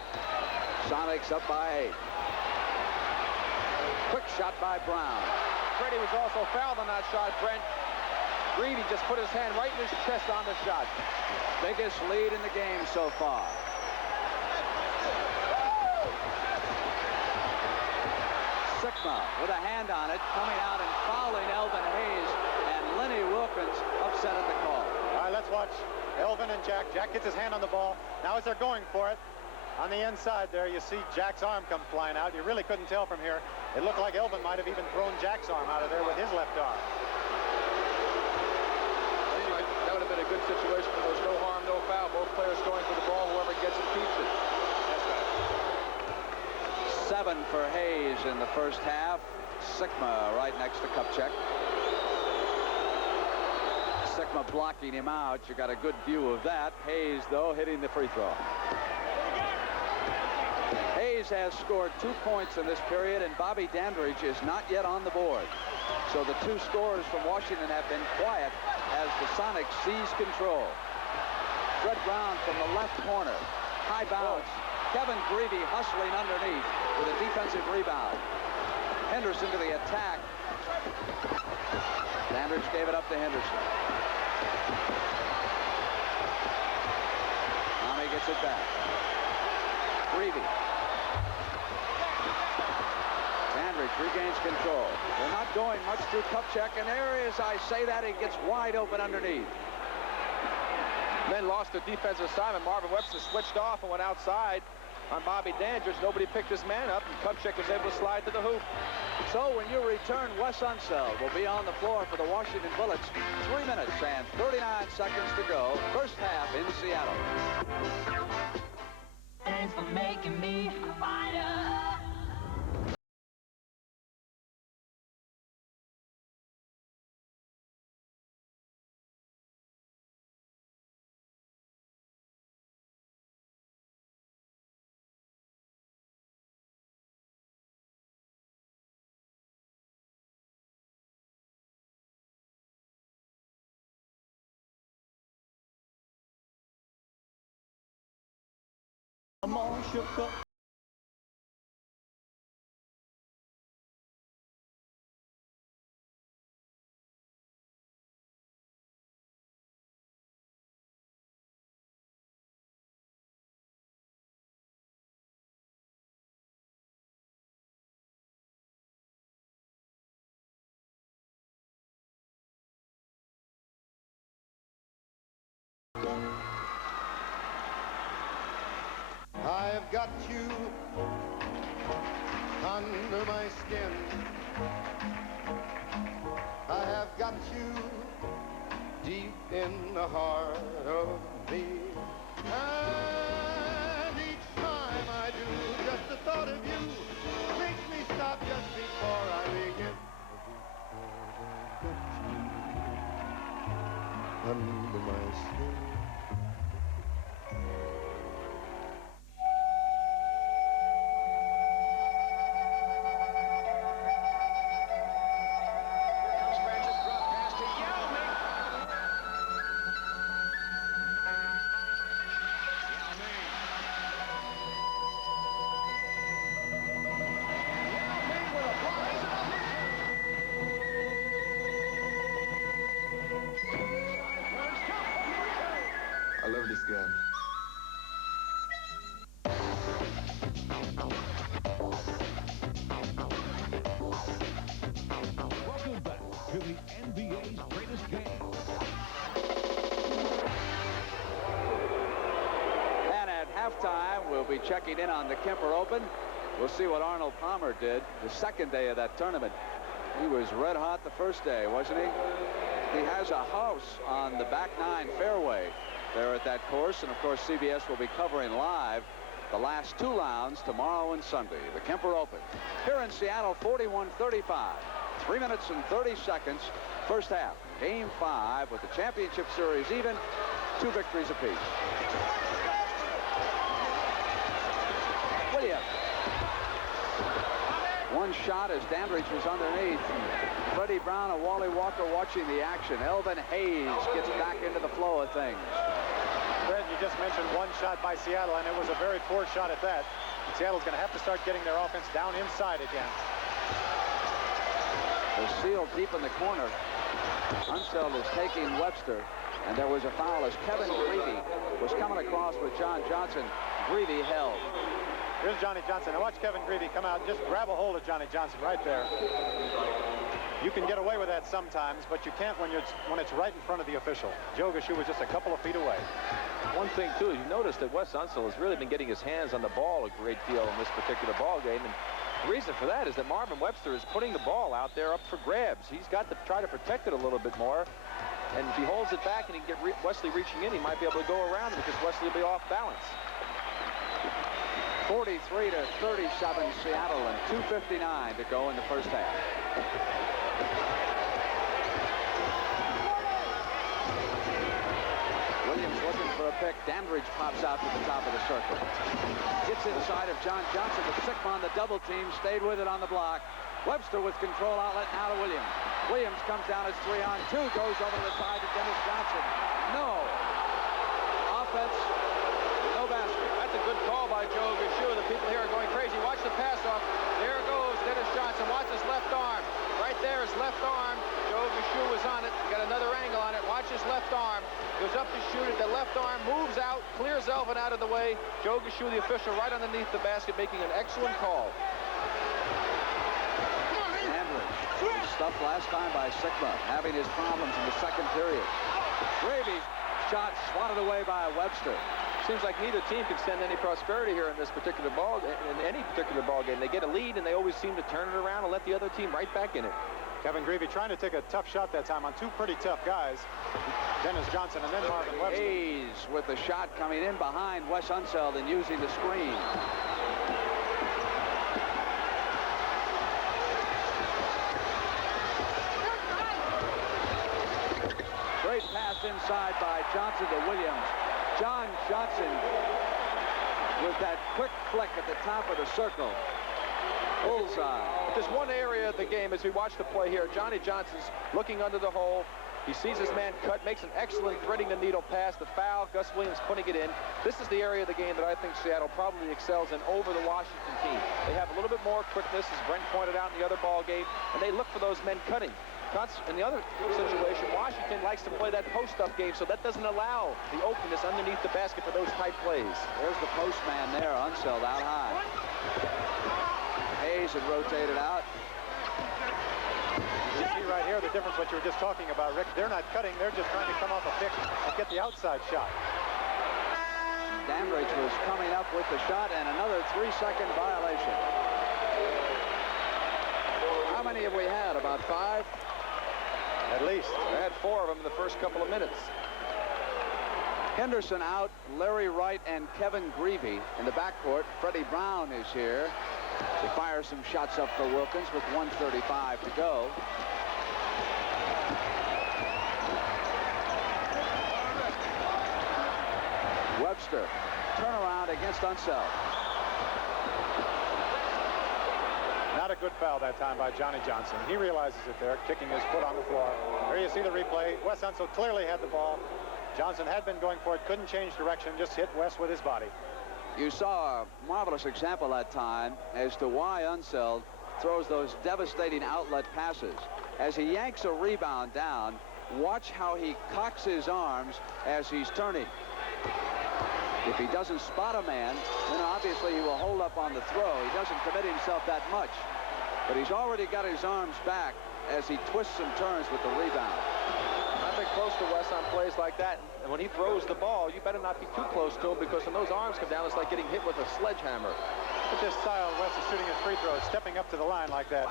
Sonics up by 8. Quick shot by Brown. Freddie was also fouled on that shot, Brent. Greavy just put his hand right in his chest on the shot. Biggest lead in the game so far. Sickma with a hand on it, coming out and fouling Elvin Hayes, and Lenny Wilkins upset at the call. All right, let's watch Elvin and Jack. Jack gets his hand on the ball. Now as they're going for it, on the inside there, you see Jack's arm come flying out. You really couldn't tell from here. It looked like Elvin might have even thrown Jack's arm out of there with his left arm. That would have been a good situation. There was no harm, no foul. Both players going for the ball. Whoever gets it keeps it. That's right. 7 for Hayes in the first half. Sickma right next to Kupchak. Sickma blocking him out. You got a good view of that. Hayes, though, hitting the free throw. Hayes has scored 2 points in this period, and Bobby Dandridge is not yet on the board. So the 2 scorers from Washington have been quiet as the Sonics seize control. Fred Brown from the left corner. High bounce. Kevin Greavy hustling underneath with a defensive rebound. Henderson to the attack. Dandridge gave it up to Henderson. Tommy gets it back. Greavy. Dandridge regains control. They're not going much through Kupchak, and there is, I say that, he gets wide open underneath. Then lost the defensive assignment. Marvin Webster switched off and went outside on Bobby Dandridge. Nobody picked his man up, and Kupchak was able to slide to the hoop. So when you return, Wes Unseld will be on the floor for the Washington Bullets. 3 minutes and 39 seconds to go. First half in Seattle. Thanks for making me a fighter. I'm all shook up. I've got you under my skin. I have got you deep in the heart of me. And each time I do, just the thought of you I love this game. Welcome back to the NBA's greatest game. And at halftime, we'll be checking in on the Kemper Open. We'll see what Arnold Palmer did the second day of that tournament. He was red hot the first day, wasn't he? He has a house on the back nine fairway there at that course. And, of course, CBS will be covering live the last two rounds tomorrow and Sunday. The Kemper Open here in Seattle, 41-35. 3 minutes and 30 seconds, first half. Game 5 with the championship series even. 2 victories apiece. Williams. One shot as Dandridge was underneath. Freddie Brown and Wally Walker watching the action. Elvin Hayes gets back into the flow of things. Fred, you just mentioned one shot by Seattle, and it was a very poor shot at that. Seattle's going to have to start getting their offense down inside again. They're sealed deep in the corner. Unseld is taking Webster, and there was a foul as Kevin Greavy was coming across with John Johnson. Greavy held. Here's Johnny Johnson. Now watch Kevin Greavy come out. Just grab a hold of Johnny Johnson right there. You can get away with that sometimes, but you can't when it's right in front of the official. Joe Gashu was just a couple of feet away. One thing, too, you notice that Wes Unseld has really been getting his hands on the ball a great deal in this particular ball game. And the reason for that is that Marvin Webster is putting the ball out there up for grabs. He's got to try to protect it a little bit more. And if he holds it back and he can get Wesley reaching in, he might be able to go around him because Wesley will be off balance. 43-37 Seattle and 2:59 to go in the first half. Williams looking for a pick. Dandridge pops out to the top of the circle. Gets inside of John Johnson, but Sickma on the double team stayed with it on the block. Webster with control outlet now to Williams. Williams comes down as 3-on-2, goes over to the side to Dennis Johnson. No. Offense, no basket. That's a good call by Joe Gashu. The people here are going crazy. Watch the pass off. There goes Dennis Johnson. Watch his left arm. Right there, his left arm. Joe Gashu was on it. Got another angle on it. Watch his left arm. Goes up to shoot it. The left arm moves out, clears Elvin out of the way. Joe Gashu, the official, right underneath the basket, making an excellent call. Dandridge, stuffed last time by Sickma, having his problems in the second period. Gravy shot swatted away by Webster. Seems like neither team can send any prosperity here in this particular ball, in any particular ball game. They get a lead, and they always seem to turn it around and let the other team right back in it. Kevin Greavy trying to take a tough shot that time on two pretty tough guys, Dennis Johnson and then Marvin Webster. Hayes with the shot coming in behind Wes Unseld and using the screen. Great pass inside by Johnson to Williams. John Johnson with that quick flick at the top of the circle. Bullseye. There's one area of the game as we watch the play here. Johnny Johnson's looking under the hole. He sees his man cut, makes an excellent threading the needle pass. The foul, Gus Williams putting it in. This is the area of the game that I think Seattle probably excels in over the Washington team. They have a little bit more quickness, as Brent pointed out in the other ball game, and they look for those men cutting. In the other situation, Washington likes to play that post-up game, so that doesn't allow the openness underneath the basket for those type plays. There's the postman there, Unseld out high. Hayes had rotated out. You see right here the difference what you were just talking about, Rick. They're not cutting, they're just trying to come off a pick and get the outside shot. Dandridge was coming up with the shot and another 3-second violation. How many have we had? About 5? At least. They had 4 of them in the first couple of minutes. Henderson out, Larry Wright and Kevin Greavy in the backcourt. Freddie Brown is here to fire some shots up for Wilkins with 1:35 to go. Webster, turnaround against Unseld. Not a good foul that time by Johnny Johnson. He realizes it there, kicking his foot on the floor. There you see the replay. Wes Unseld clearly had the ball. Johnson had been going for it, couldn't change direction, just hit Wes with his body. You saw a marvelous example that time as to why Unseld throws those devastating outlet passes. As he yanks a rebound down, watch how he cocks his arms as he's turning. If he doesn't spot a man, then obviously he will hold up on the throw. He doesn't commit himself that much. But he's already got his arms back as he twists and turns with the rebound. I've been close to Wes on plays like that, and when he throws the ball, you better not be too close to him, because when those arms come down, it's like getting hit with a sledgehammer. At this style, Wes is shooting his free throws, stepping up to the line like that.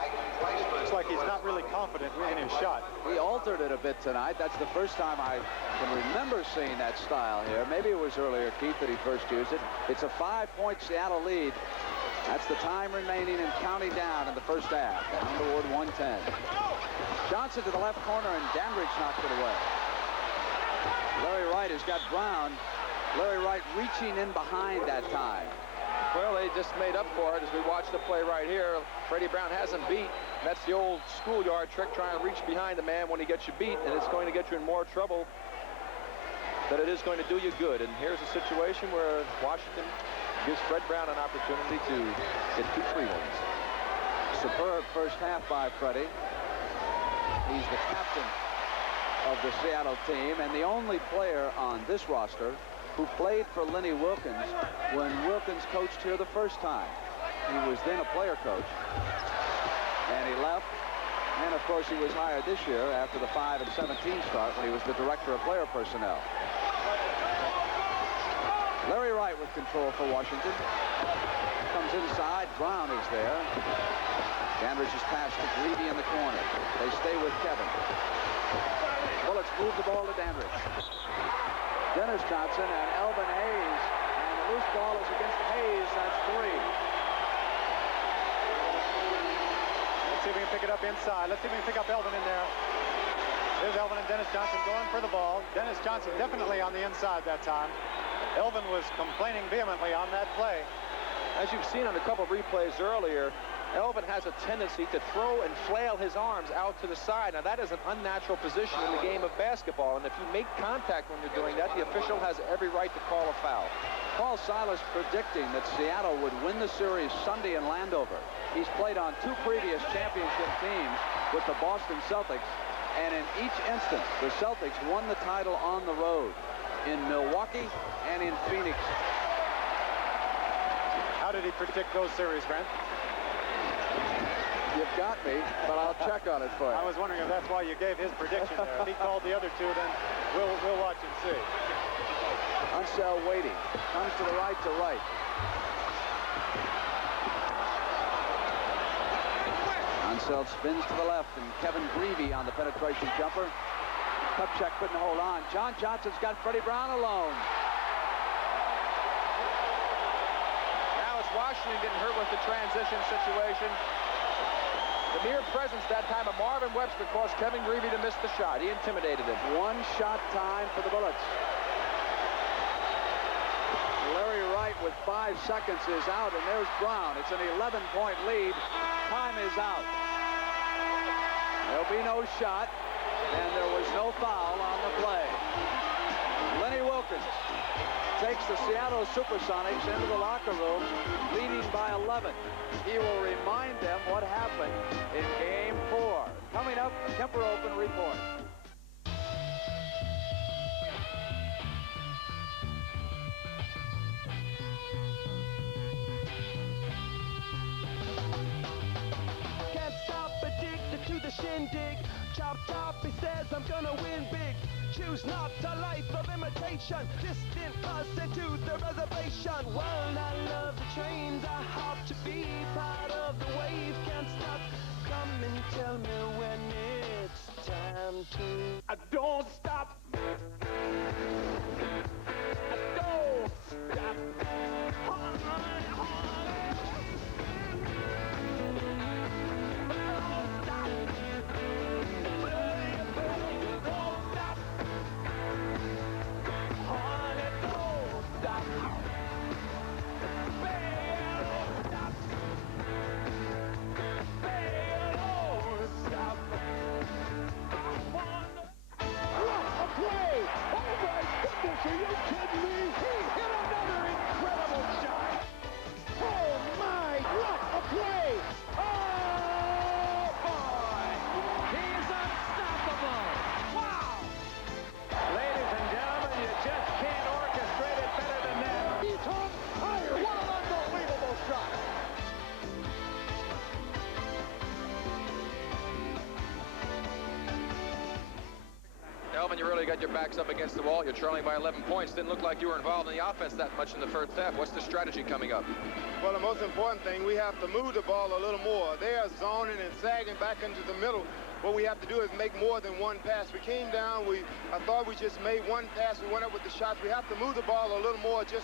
Looks like he's not really confident in his shot. He altered it a bit tonight. That's the first time I can remember seeing that style here. Maybe it was earlier, Keith, that he first used it. It's a 5-point Seattle lead. That's the time remaining and counting down in the first half. Down toward 110. Johnson to the left corner, and Dandridge knocked it away. Larry Wright has got Brown. Larry Wright reaching in behind that time. Well, they just made up for it as we watch the play right here. Freddie Brown hasn't beat. That's the old schoolyard trick, trying to reach behind the man when he gets you beat, and it's going to get you in more trouble than it is going to do you good. And here's a situation where Washington gives Fred Brown an opportunity to get 2 free ones. Superb first half by Freddie. He's the captain of the Seattle team and the only player on this roster who played for Lenny Wilkins when Wilkins coached here the first time. He was then a player coach, and he left. And, of course, he was hired this year after the 5-17 start when he was the director of player personnel. Larry Wright with control for Washington. Comes inside. Brown is there. Dandridge's pass to Greavy in the corner. They stay with Kevin. Bullets move the ball to Dandridge. Dennis Johnson and Elvin Hayes. And the loose ball is against Hayes. That's 3. Let's see if we can pick it up inside. Let's see if we can pick up Elvin in there. There's Elvin and Dennis Johnson going for the ball. Dennis Johnson definitely on the inside that time. Elvin was complaining vehemently on that play. As you've seen on a couple of replays earlier, Elvin has a tendency to throw and flail his arms out to the side. Now, that is an unnatural position in the game of basketball, and if you make contact when you're doing that, the official has every right to call a foul. Paul Silas predicting that Seattle would win the series Sunday in Landover. He's played on 2 previous championship teams with the Boston Celtics, and in each instance, the Celtics won the title on the road in Milwaukee and in Phoenix. How did he predict those series, Brent? You've got me, but I'll check on it for you. I was wondering if that's why you gave his prediction there. If he called the other 2, then we'll watch and see. Unseld waiting. Comes to the right to right. Unseld spins to the left, and Kevin Greavy on the penetration jumper. Kupchak couldn't hold on. John Johnson's got Freddie Brown alone. Now it's Washington getting hurt with the transition situation. The mere presence that time of Marvin Webster caused Kevin Greavy to miss the shot. He intimidated him. 1 shot time for the Bullets. Larry Wright with 5 seconds is out, and there's Brown. It's an 11-point lead. Time is out. There'll be no shot, and there was no foul on the play. Lenny Wilkins takes the Seattle Supersonics into the locker room, leading by 11. He will remind them what happened in Game 4. Coming up, Kemper Open Report. Can't stop addicted to the shindig. Chop top, he says I'm gonna win big. Choose not a life of imitation. Distant us into the reservation. Well, I love the trains. I hope to be part of the wave. Can't stop. Come and tell me when it's time to. I don't stop. I don't stop. What a play! Oh, my goodness, are you got your backs up against the wall. You're trailing by 11 points. Didn't look like you were involved in the offense that much in the first half. What's the strategy coming up? Well, the most important thing, we have to move the ball a little more. They are zoning and sagging back into the middle. What we have to do is make more than one pass. We came down. I thought we just made one pass. We went up with the shots. We have to move the ball a little more, just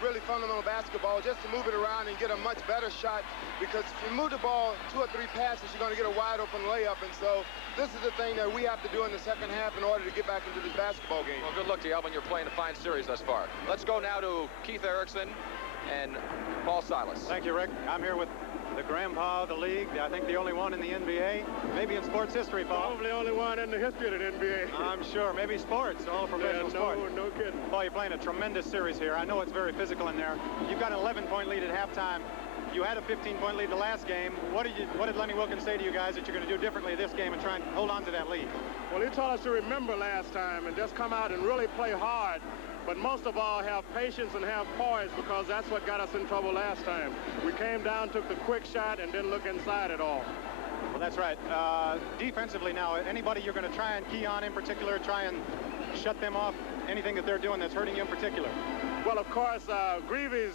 really fundamental basketball, just to move it around and get a much better shot, because if you move the ball 2 or 3 passes, you're going to get a wide open layup. And so this is the thing that we have to do in the second half in order to get back into this basketball game. Well, good luck to you, Alvin. You're playing a fine series thus far. Let's go now to Keith Erickson and Paul Silas. Thank you, Rick. I'm here with the grandpa of the league. I think the only one in the NBA, maybe in sports history, Paul. Probably the only one in the history of the NBA. I'm sure. Maybe sports, all professional sports. No kidding. Paul, you're playing a tremendous series here. I know it's very physical in there. You've got an 11-point lead at halftime. You had a 15-point lead the last game. What did Lenny Wilkins say to you guys that you're going to do differently this game and try and hold on to that lead? Well, he told us to remember last time and just come out and really play hard. But most of all, have patience and have poise, because that's what got us in trouble last time. We came down, took the quick shot, and didn't look inside at all. Well, that's right. Defensively now, anybody you're going to try and key on in particular, try and shut them off, anything that they're doing that's hurting you in particular? Well, of course, Greavy's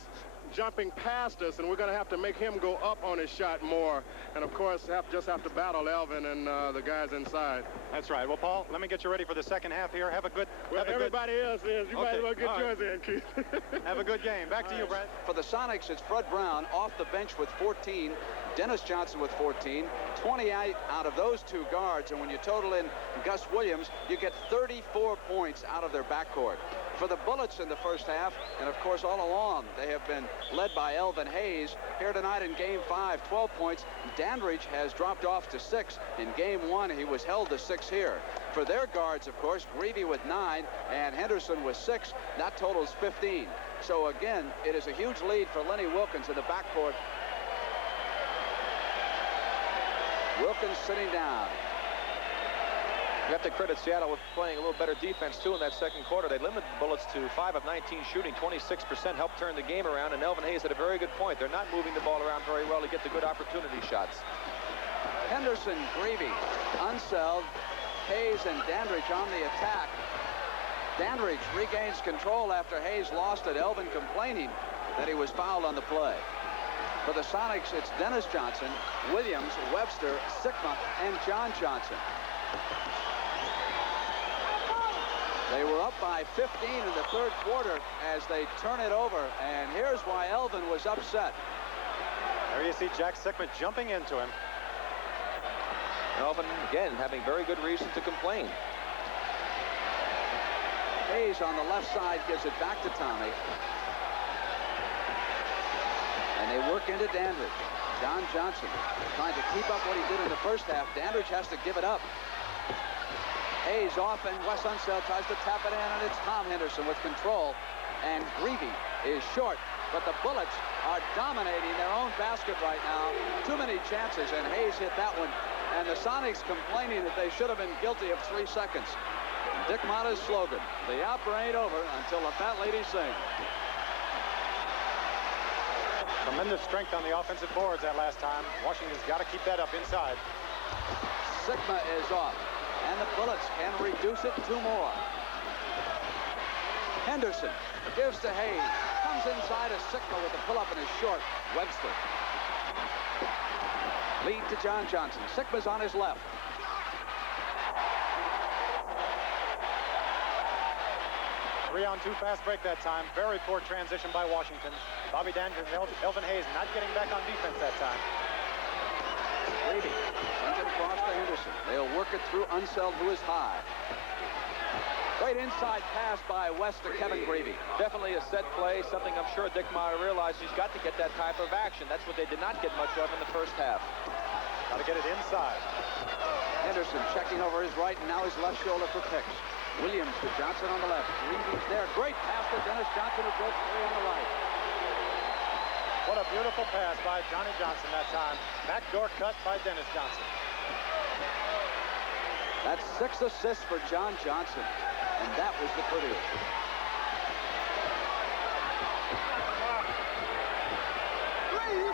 jumping past us, and we're going to have to make him go up on his shot more. And, of course, just have to battle Elvin and the guys inside. That's right. Well, Paul, let me get you ready for the second half here. Have a good... Well, everybody else is. You might as well get yours in, Keith. Have a good game. Back to you, Brent. For the Sonics, it's Fred Brown off the bench with 14, Dennis Johnson with 14, 28 out of those 2 guards, and when you total in Gus Williams, you get 34 points out of their backcourt. For the Bullets in the first half, and of course all along, they have been led by Elvin Hayes. Here tonight in Game 5, 12 points. Dandridge has dropped off to 6. In Game 1, he was held to 6 here. For their guards, of course, Greavy with 9 and Henderson with 6. That totals 15. So again, it is a huge lead for Lenny Wilkins in the backcourt. Wilkins sitting down. You have to credit Seattle with playing a little better defense, too, in that second quarter. They limited the Bullets to 5 of 19 shooting, 26%, helped turn the game around, and Elvin Hayes had a very good point. They're not moving the ball around very well to get the good opportunity shots. Henderson, Greavy, Unseld, Hayes, and Dandridge on the attack. Dandridge regains control after Hayes lost it. Elvin complaining that he was fouled on the play. For the Sonics, it's Dennis Johnson, Williams, Webster, Sikma, and John Johnson. They were up by 15 in the third quarter as they turn it over, and here's why Elvin was upset. There you see Jack Sikma jumping into him. Elvin, again, having very good reason to complain. Hayes on the left side gives it back to Tommy. And they work into Dandridge. John Johnson trying to keep up what he did in the first half. Dandridge has to give it up. Hayes off, and Wes Unseld tries to tap it in, and it's Tom Henderson with control. And Greavy is short, but the Bullets are dominating their own basket right now. Too many chances, and Hayes hit that one. And the Sonics complaining that they should have been guilty of 3 seconds. Dick Motta's slogan, the opera ain't over until the fat lady sings. Tremendous strength on the offensive boards that last time. Washington's got to keep that up inside. Sikma is off, and the Bullets can reduce it 2 more. Henderson gives to Hayes. Comes inside of Sikma with the pull-up and is short. Webster. Lead to John Johnson. Sikma's on his left. Three-on-two fast break that time. Very poor transition by Washington. Bobby Dandridge and Elvin Hayes not getting back on defense that time. Greavy sends it across to Henderson. They'll work it through Unseld, who is high. Great inside pass by West to Kevin Greavy. Definitely a set play, something I'm sure Dick Motta realized he's got to get that type of action. That's what they did not get much of in the first half. Got to get it inside. Henderson checking over his right, and now his left shoulder for picks. Williams to Johnson on the left. Greavy's there. Great pass to Dennis Johnson, who broke free on the right. What a beautiful pass by Johnny Johnson that time. Backdoor cut by Dennis Johnson. That's 6 assists for John Johnson, and that was the prettiest.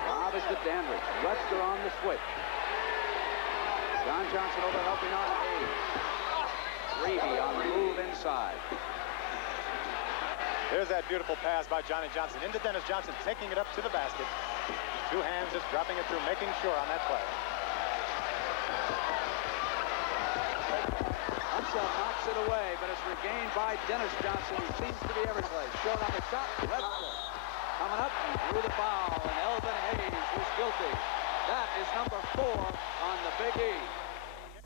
Bob is to Dandridge. Webster on the switch. John Johnson over helping on Hayes. Reavy on the move inside. There's that beautiful pass by Johnny Johnson into Dennis Johnson, taking it up to the basket. Two hands just dropping it through, making sure on that play. Unseld knocks it away, but it's regained by Dennis Johnson, who seems to be every place. Short on the shot, left foot. Coming up, and through the foul, and Elvin Hayes was guilty. That is number 4 on the Big E.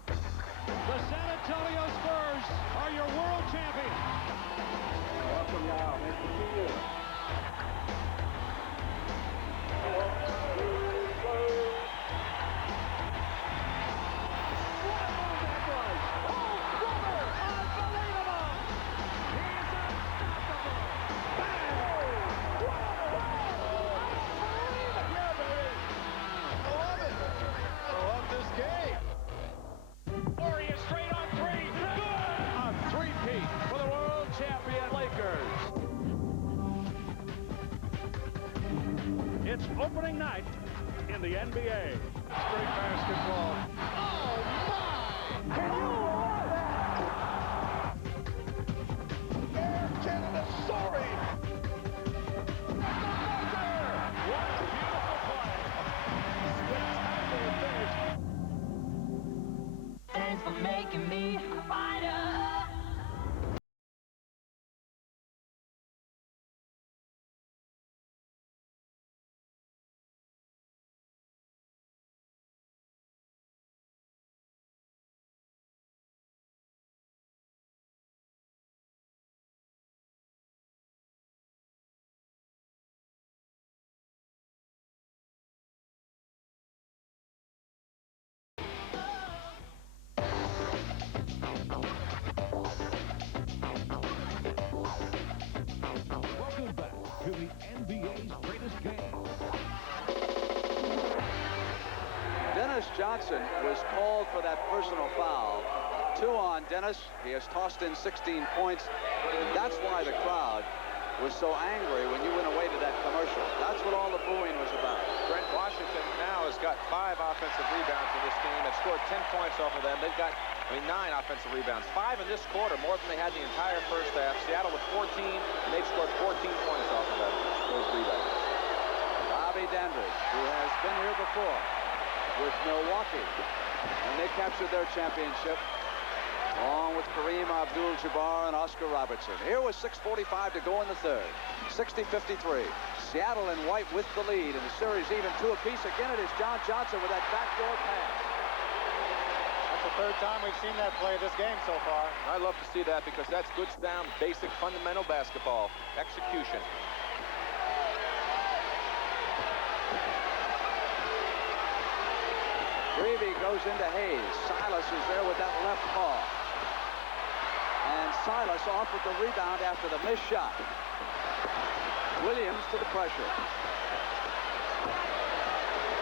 The San Antonio Spurs are your world champions. Welcome now. Nice to see you. It's opening night in the NBA. Straight basketball. Oh, my! Can you believe that? Air Canada, sorry! What a beautiful play. Spectacular finish. Thanks for making me a fighter. Welcome back to the NBA's greatest game. Dennis Johnson was called for that personal foul. 2 on Dennis. He has tossed in 16 points. That's why the crowd was so angry when you went away to that commercial. That's what all the booing was about. Brent Washington now has got 5 offensive rebounds in this game. They've scored 10 points off of them. They've got 9 offensive rebounds. 5 in this quarter, more than they had the entire first half. Seattle with 14, and they've scored 14 points off of those rebounds. Bobby Dandridge, who has been here before with Milwaukee, and they captured their championship along with Kareem Abdul-Jabbar and Oscar Robertson. Here was 6:45 to go in the third. 60-53. Seattle in white with the lead, and the series even 2 apiece. Again, it is John Johnson with that backdoor pass. That's the third time we've seen that play this game so far. I love to see that because that's good, sound, basic, fundamental basketball execution. Reavy goes into Hayes. Silas is there with that left paw. And Silas offered the rebound after the missed shot. Williams to the pressure.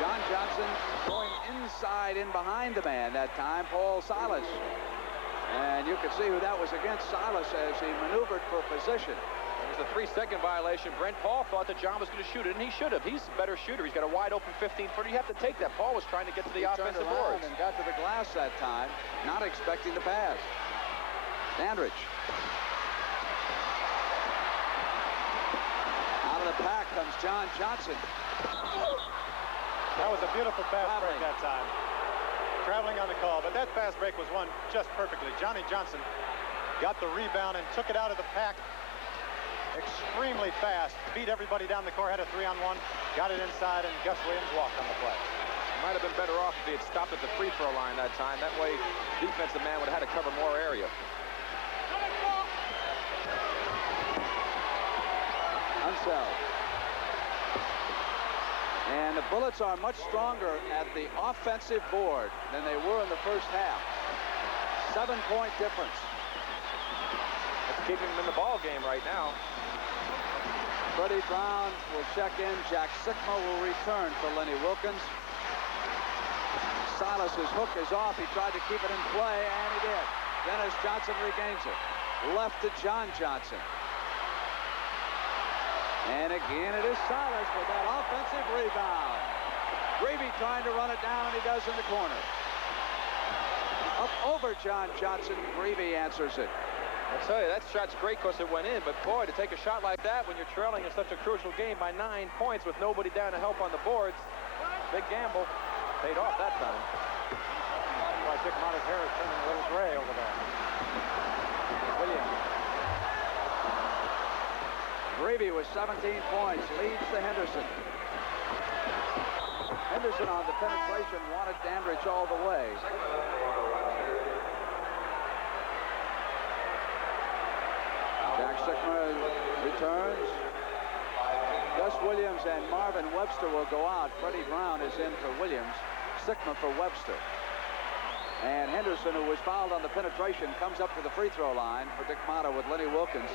John Johnson going inside in behind the man that time, Paul Silas. And you could see who that was against, Silas, as he maneuvered for position. It was a 3-second violation. Brent Paul thought that John was going to shoot it, and he should have. He's a better shooter. He's got a wide open 15-footer. You have to take that. Paul was trying to get to the offensive boards. And got to the glass that time, not expecting the pass. Dandridge. Out of the pack comes John Johnson. That was a beautiful fast break that time. Traveling on the call, but that fast break was won just perfectly. Johnny Johnson got the rebound and took it out of the pack extremely fast. Beat everybody down the court, had a 3-on-1, got it inside, and Gus Williams walked on the play. He might have been better off if he had stopped at the free throw line that time. That way, defensive man would have had to cover more area. Unseld. And the Bullets are much stronger at the offensive board than they were in the first half. 7-point difference. That's keeping them in the ball game right now. Freddie Brown will check in. Jack Sikma will return for Lenny Wilkins. Silas's hook is off. He tried to keep it in play, and he did. Dennis Johnson regains it. Left to John Johnson. And again, it is Silas with that offensive rebound. Reavy trying to run it down, and he does in the corner. Up over John Johnson. Greavy answers it. I'll tell you, that shot's great because it went in, but boy, to take a shot like that when you're trailing in such a crucial game by 9 points with nobody down to help on the boards, big gamble. Paid off that time. That's why Dick Mata's hair is turning a little gray over there. Williams. Greavy with 17 points leads to Henderson. Henderson on the penetration wanted Dandridge all the way. Jack Sickmer returns. Gus Williams and Marvin Webster will go out. Freddie Brown is in for Williams. Sickmer for Webster. And Henderson, who was fouled on the penetration, comes up to the free throw line for Dick Mata with Lenny Wilkins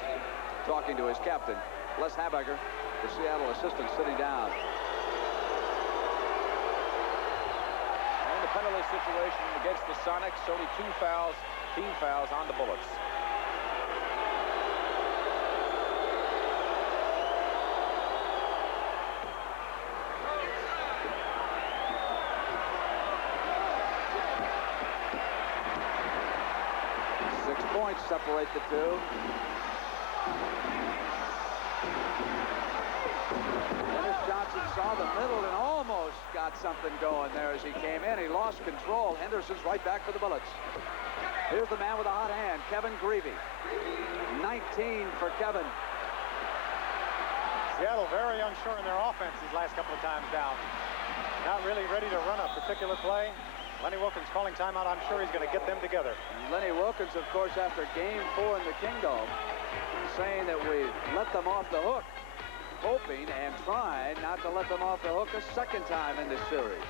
talking to his captain. Les Habager, the Seattle assistant, sitting down. And the penalty situation against the Sonics, only 2 fouls, team fouls on the Bullets. Separate the two. Dennis Johnson saw the middle and almost got something going there as he came in. He lost control. Henderson's right back for the Bullets. Here's the man with a hot hand, Kevin Greavy. 19 for Kevin. Seattle very unsure in their offense these last couple of times down. Not really ready to run a particular play. Lenny Wilkins calling timeout. I'm sure he's going to get them together. Lenny Wilkins, of course, after Game 4 in the Kingdome, saying that we let them off the hook, hoping and trying not to let them off the hook a second time in this series.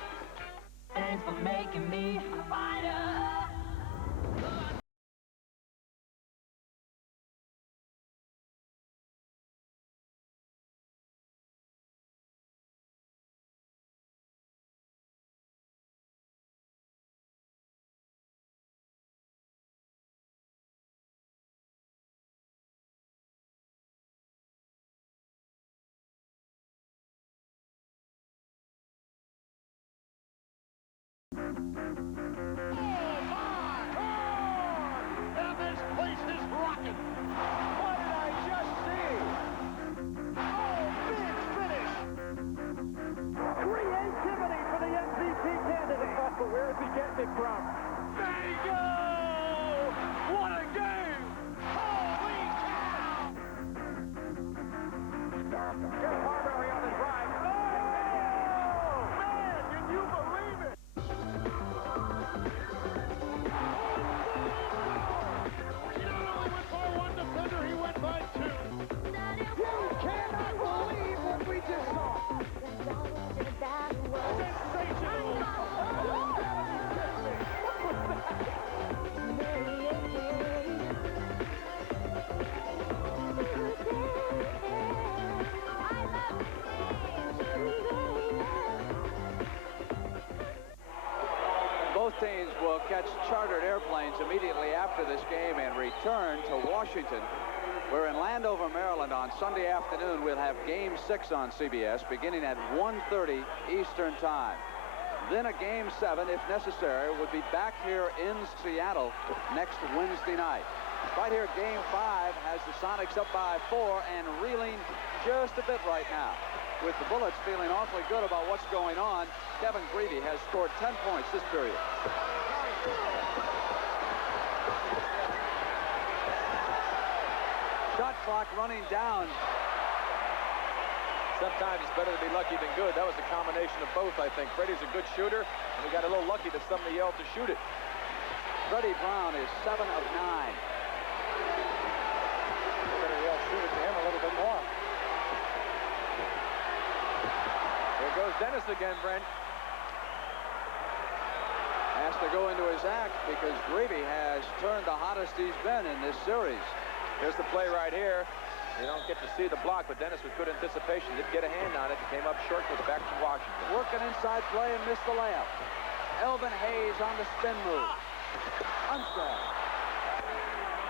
Thanks for making me a fighter. Where is he getting it from? There you go! What a game! Holy cow! Jeff Marbury on the drive. Oh! Man, can you believe it? He not only went by 1 defender, he went by 2. You cannot believe what we just saw. Sensational! Both teams will catch chartered airplanes immediately after this game and return to Washington. We're in Landover, Maryland on Sunday afternoon. We'll have Game 6 on CBS beginning at 1:30 Eastern Time. Then a Game 7, if necessary, would be back here in Seattle next Wednesday night. Right here, Game 5 has the Sonics up by 4 and reeling just a bit right now. With the Bullets feeling awfully good about what's going on, Kevin Greavy has scored 10 points this period. Shot clock running down. Sometimes it's better to be lucky than good. That was a combination of both, I think. Freddie's a good shooter, and we got a little lucky that somebody yelled to shoot it. Freddie Brown is 7 of 9. Better yell shoot it to him a little bit more. There goes Dennis again, Brent. Has to go into his act because Greavy has turned the hottest he's been in this series. Here's the play right here. You don't get to see the block, but Dennis with good anticipation did get a hand on it. Came up short, was back to Washington. Working inside play and missed the layup. Elvin Hayes on the spin move. Unstrap.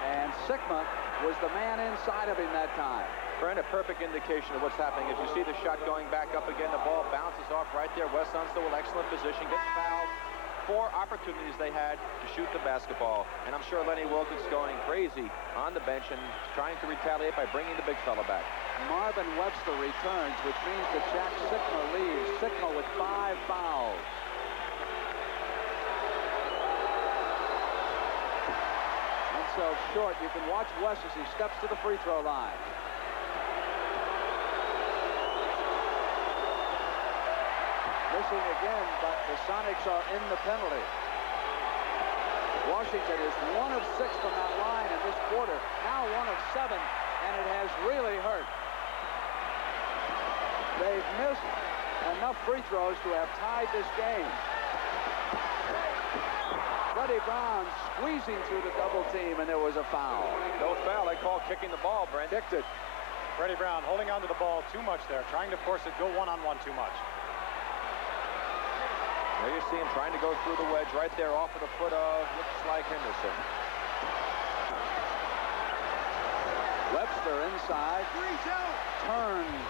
And Sickma was the man inside of him that time. Brent, a perfect indication of what's happening. As you see the shot going back up again, the ball bounces off right there. Wes Unseld with excellent position, gets fouled. 4 opportunities they had to shoot the basketball. And I'm sure Lenny Wilkins going crazy on the bench and trying to retaliate by bringing the big fella back. Marvin Webster returns, which means that Jack Sikma leaves. Sikma with 5 fouls. Himself short. You can watch West as he steps to the free throw line. Missing again, but the Sonics are in the penalty. Washington is 1 of 6 from that line in this quarter. Now 1 of 7, and it has really hurt. They've missed enough free throws to have tied this game. Freddie Brown squeezing through the double team, and there was a foul. No foul. They call kicking the ball, Brent. Kicked it. Freddie Brown holding onto the ball too much there, trying to force it, go one-on-one too much. There you see him trying to go through the wedge right there off of the foot of, looks like Henderson. Webster inside, turns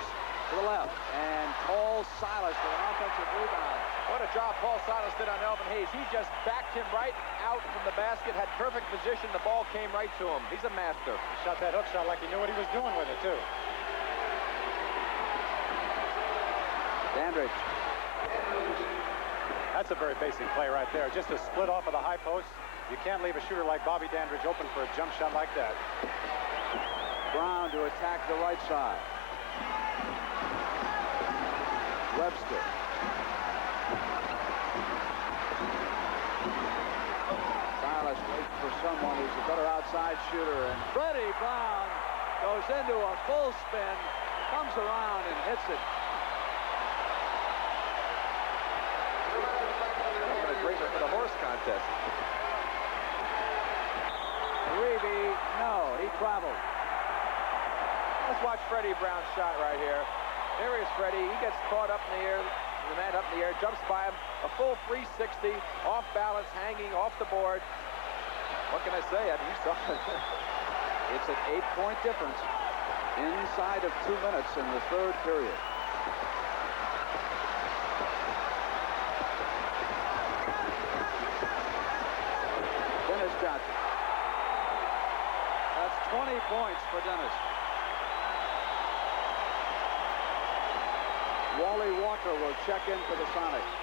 to the left, and Paul Silas with an offensive rebound. What a job Paul Silas did on Elvin Hayes. He just backed him right out from the basket, had perfect position. The ball came right to him. He's a master. He shot that hook shot like he knew what he was doing with it, too. Dandridge. That's a very basic play right there. Just a split off of the high post. You can't leave a shooter like Bobby Dandridge open for a jump shot like that. Brown to attack the right side. Webster. Silas waits for someone who's a better outside shooter, and Freddie Brown goes into a full spin, comes around and hits it. For the horse contest. Reeve, no, he traveled. Let's watch Freddie Brown's shot right here. There is Freddie. He gets caught up in the air. The man up in the air jumps by him. A full 360, off balance, hanging off the board. What can I say? I mean, you saw it. It's an 8-point difference inside of 2 minutes in the third period. Dennis Johnson. That's 20 points for Dennis. Wally Walker will check in for the Sonics.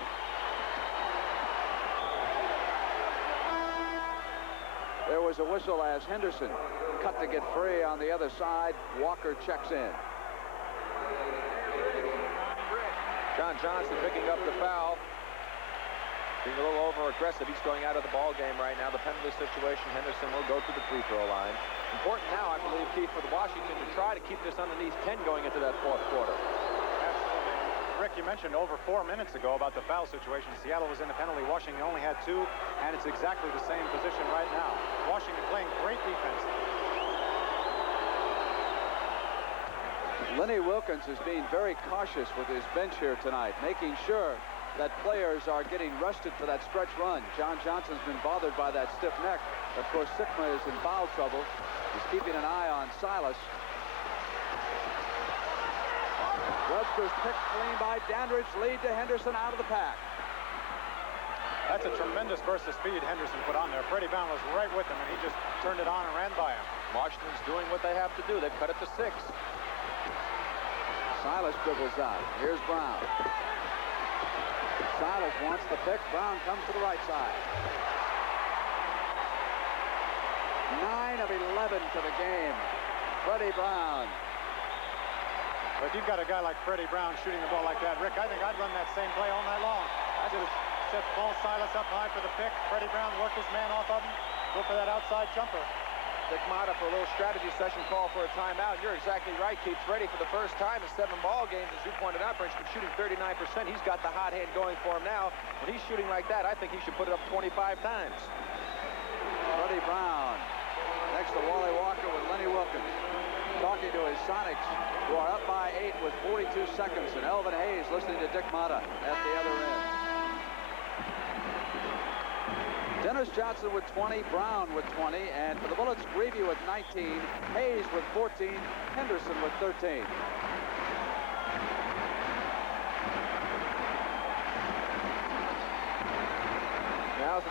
There was a whistle as Henderson cut to get free on the other side. Walker checks in. John Johnson picking up the foul. Being a little over-aggressive. He's going out of the ball game right now. The penalty situation, Henderson will go to the free throw line. Important now, I believe, Keith, for the Washington to try to keep this underneath 10 going into that fourth quarter. Absolutely. Rick, you mentioned over 4 minutes ago about the foul situation. Seattle was in the penalty. Washington only had 2, and it's exactly the same position right now. Washington playing great defense. Lenny Wilkins is being very cautious with his bench here tonight, making sure that players are getting rested for that stretch run. John Johnson's been bothered by that stiff neck. Of course, Sikma is in foul trouble. He's keeping an eye on Silas. Webster's picked clean by Dandridge. Lead to Henderson out of the pack. That's a tremendous burst of speed Henderson put on there. Freddie Brown was right with him, and he just turned it on and ran by him. Washington's doing what they have to do. They've cut it to 6. Silas dribbles out. Here's Brown. Silas wants the pick. Brown comes to the right side. 9 of 11 to the game. Freddie Brown. But if you've got a guy like Freddie Brown shooting the ball like that, Rick, I think I'd run that same play all night long. I'd just set Paul Silas up high for the pick. Freddie Brown work his man off of him. Go for that outside jumper. Dick Motta for a little strategy session call for a timeout. You're exactly right, Keith. Freddie for the first time in 7 ball games, as you pointed out, French, been shooting 39%. He's got the hot hand going for him now. When he's shooting like that, I think he should put it up 25 times. Freddie Brown next to Wally Walker with Lenny Wilkins. Talking to his Sonics, who are up by 8 with 42 seconds, and Elvin Hayes listening to Dick Motta at the other end. Dennis Johnson with 20, Brown with 20, and for the Bullets, Greavy with 19, Hayes with 14, Henderson with 13.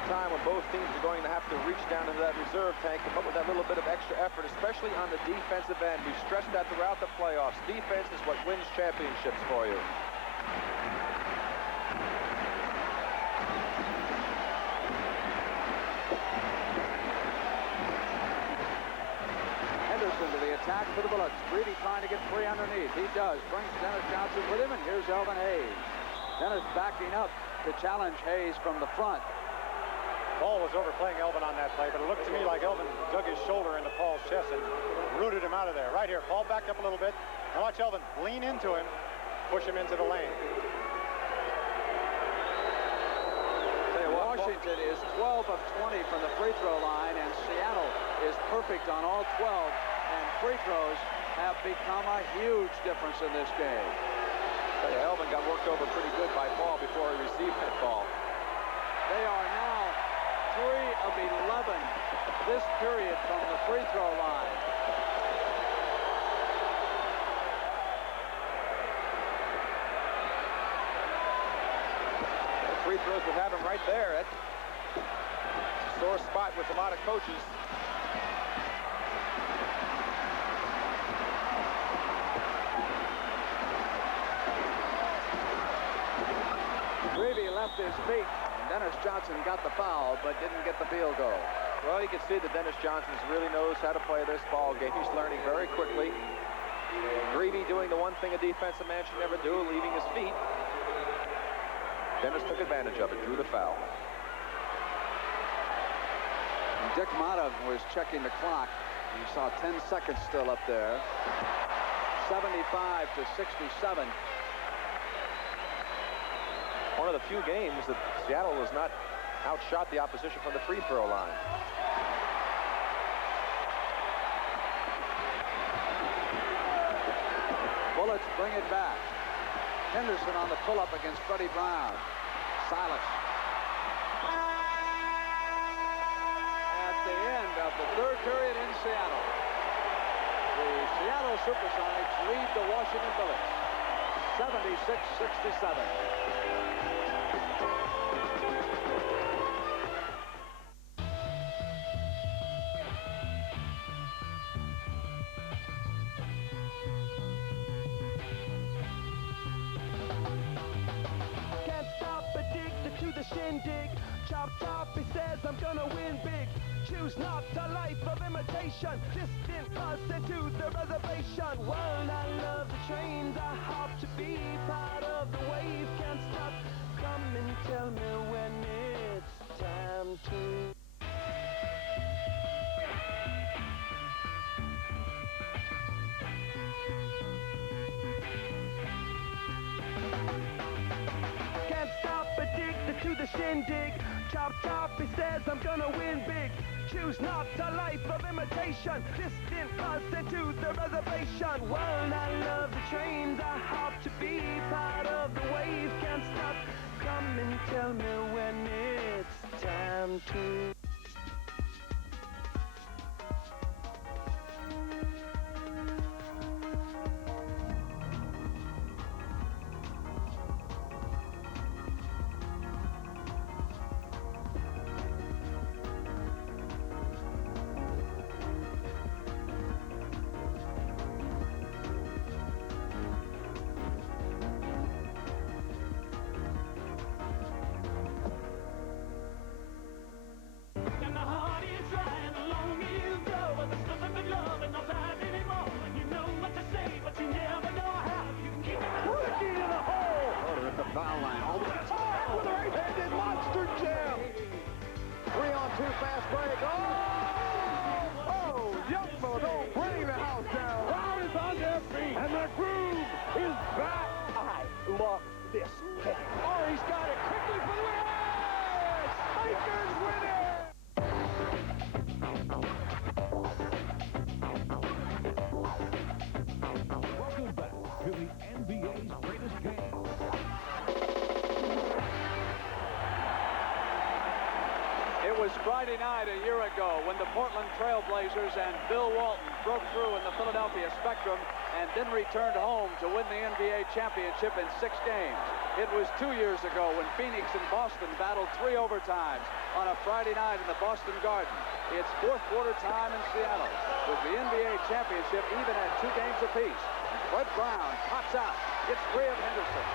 time when both teams are going to have to reach down into that reserve tank, come up with that little bit of extra effort, especially on the defensive end. We've stressed that throughout the playoffs. Defense is what wins championships for you. Henderson to the attack for the Bullets. Greedy trying to get free underneath. He does. Brings Dennis Johnson with him, and here's Elvin Hayes. Dennis backing up to challenge Hayes from the front. Paul was overplaying Elvin on that play, but it looked to me like Elvin dug his shoulder into Paul's chest and rooted him out of there. Right here, Paul backed up a little bit. Now watch Elvin lean into him, push him into the lane. Washington is 12 of 20 from the free throw line, and Seattle is perfect on all 12, and free throws have become a huge difference in this game. Elvin got worked over pretty good by Paul before he received that ball. They are now 3 of 11 this period from the free throw line. The free throws would have him right there. It's a sore spot with a lot of coaches. Greavy left his feet, and Dennis Johnson got the foul, but didn't get the field goal. Well, you can see that Dennis Johnson really knows how to play this ball game. He's learning very quickly. Greavy doing the one thing a defensive man should never do, leaving his feet. Dennis took advantage of it, drew the foul. And Dick Motta was checking the clock. He saw 10 seconds still up there. 75 to 67. One of the few games that Seattle has not outshot the opposition from the free throw line. Bullets bring it back. Henderson on the pull-up against Freddie Brown. Silas. At the end of the third period in Seattle, the Seattle Supersonics lead the Washington Bullets 76-67. Shindig, chop chop, he says I'm gonna win big. Choose not a life of imitation, distant us into the reservation. Well, I love the trains, I hope to be part of the wave. Can't stop, come and tell me when it's time to. To the shindig, chop chop, he says I'm gonna win big. Choose not a life of imitation, distant us into the reservation. Well, I love the trains, I hope to be part of the wave. Can't stop, come and tell me when it's time to. Foul line, all the way with a right-handed monster jam. 3-on-2 fast break. Oh! Oh, Youngbo, don't bring the house down. Crowd is on their feet, and the groove is back. I love this game. Oh, he's got it quickly for the win. Lakers win it. Welcome back to the NBA's greatest game. It was Friday night a year ago when the Portland Trail Blazers and Bill Walton broke through in the Philadelphia Spectrum and then returned home to win the NBA championship in 6 games. It was 2 years ago when Phoenix and Boston battled 3 overtimes on a Friday night in the Boston Garden. It's fourth quarter time in Seattle with the NBA championship even at 2 games apiece. Fred Brown pops out, gets free of Henderson.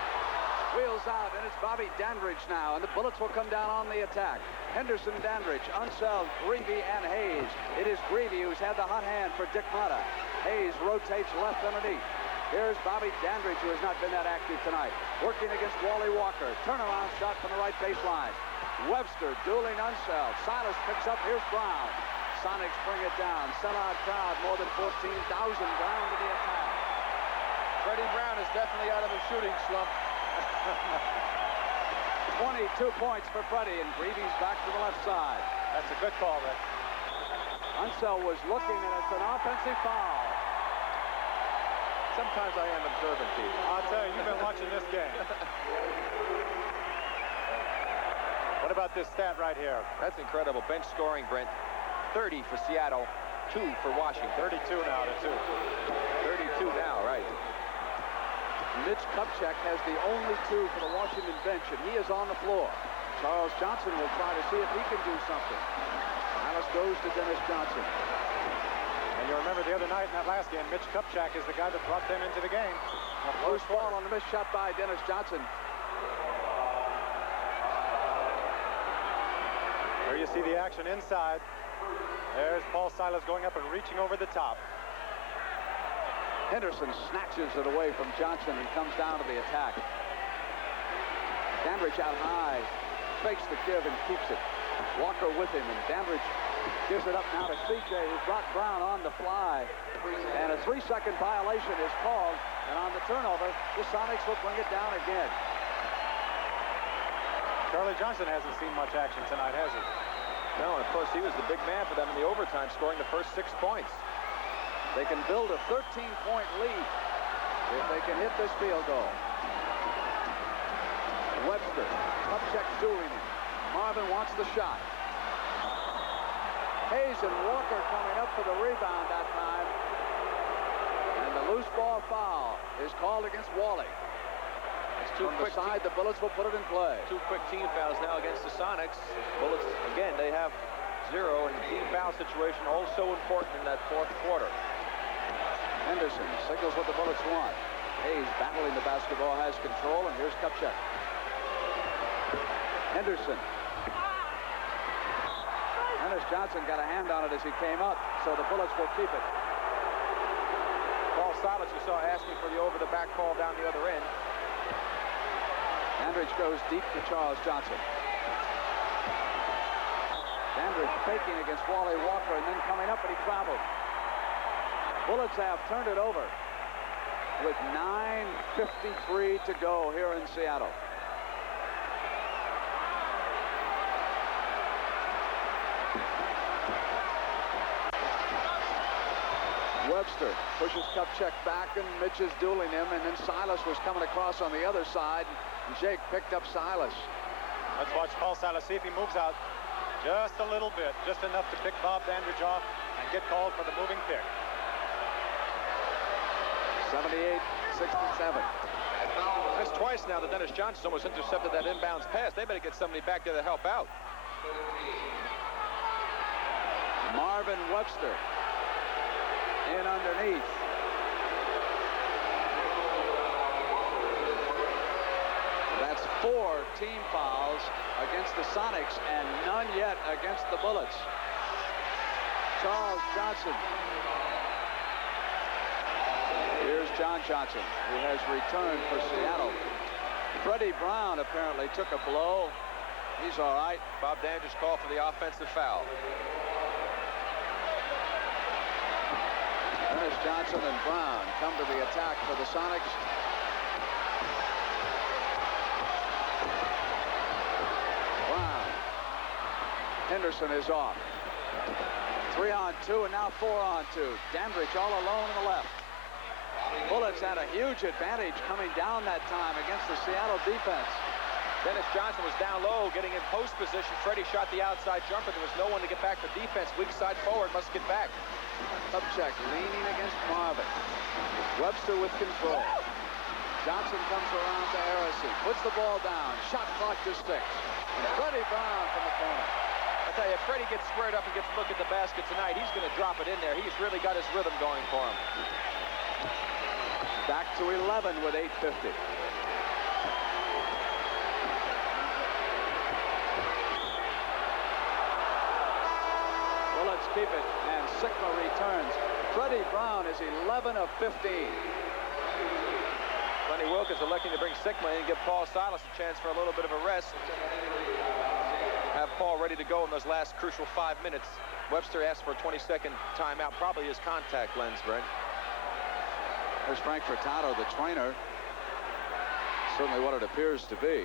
Wheels out, and it's Bobby Dandridge now, and the Bullets will come down on the attack. Henderson, Dandridge, Unseld, Greavy, and Hayes. It is Greavy who's had the hot hand for Dick Motta. Hayes rotates left underneath. Here's Bobby Dandridge, who has not been that active tonight, working against Wally Walker. Turnaround shot from the right baseline. Webster dueling Unseld. Silas picks up. Here's Brown. Sonics bring it down. Sellout crowd, more than 14,000 down to the attack. Freddie Brown is definitely out of a shooting slump. 22 points for Freddie, and Greavy's back to the left side. That's a good call, Rick. Unseld was looking, and it's an offensive foul. Sometimes I am observant, Pete. I'll tell you, you've been watching this game. What about this stat right here? That's incredible. Bench scoring, Brent. 30 for Seattle, 2 for Washington. 32 now to 2. 32 now, right. Mitch Kupchak has the only 2 for the Washington bench, and he is on the floor. Charles Johnson will try to see if he can do something. Alice goes to Dennis Johnson. And you remember the other night in that last game, Mitch Kupchak is the guy that brought them into the game. Loose ball on the missed shot by Dennis Johnson. There you see the action inside. There's Paul Silas going up and reaching over the top. Henderson snatches it away from Johnson and comes down to the attack. Dandridge out high, fakes the give and keeps it. Walker with him, and Dandridge gives it up now to CJ, who brought Brown on the fly. And a 3-second violation is called, and on the turnover, the Sonics will bring it down again. Charlie Johnson hasn't seen much action tonight, has he? No, and of course, he was the big man for them in the overtime, scoring the first 6 points. They can build a 13-point lead if they can hit this field goal. Webster, Kupchak dueling him. Marvin wants the shot. Hayes and Walker coming up for the rebound that time. And the loose ball foul is called against Wally. It's too quick. On the side, the Bullets will put it in play. 2 quick team fouls now against the Sonics. Bullets, again, they have 0, and the team foul situation also important in that fourth quarter. Henderson signals what the Bullets want. Hayes battling the basketball, has control, and here's Kupchak. Henderson. Dennis Johnson got a hand on it as he came up, so the Bullets will keep it. Paul Silas, you saw, asking for the over-the-back call down the other end. Dandridge goes deep to Charles Johnson. Dandridge faking against Wally Walker and then coming up, but he traveled. Bullets have turned it over with 9:53 to go here in Seattle. Webster pushes Kupchak back, and Mitch is dueling him, and then Silas was coming across on the other side, and Jake picked up Silas. Let's watch Paul Silas see if he moves out just a little bit, just enough to pick Bob Dandridge off and get called for the moving pick. 78-67. That's twice now that Dennis Johnson almost intercepted that inbounds pass. They better get somebody back there to help out. Marvin Webster in underneath. That's 4 team fouls against the Sonics and none yet against the Bullets. Charles Johnson. Here's John Johnson, who has returned for Seattle. Freddie Brown apparently took a blow. He's all right. Bob Dandridge called for the offensive foul. Dennis Johnson and Brown come to the attack for the Sonics. Brown. Henderson is off. 3-on-2 and now 4-on-2. Dandridge all alone on the left. Bullets had a huge advantage coming down that time against the Seattle defense. Dennis Johnson was down low, getting in post position. Freddie shot the outside jumper. There was no one to get back for defense. Weak side forward must get back. Kupchak leaning against Marvin. Webster with control. Johnson comes around to Harrison. Puts the ball down. Shot clock to 6. And Freddie Brown from the corner. I tell you, if Freddie gets squared up and gets a look at the basket tonight, he's going to drop it in there. He's really got his rhythm going for him. Back to 11 with 8:50. Bullets keep it, and Sikma returns. Freddie Brown is 11 of 15. Sonny Wilkins electing to bring Sikma in and give Paul Silas a chance for a little bit of a rest. Have Paul ready to go in those last crucial 5 minutes. Webster asked for a 20-second timeout, probably his contact lens, Brent. There's Frank Furtado, the trainer. Certainly what it appears to be.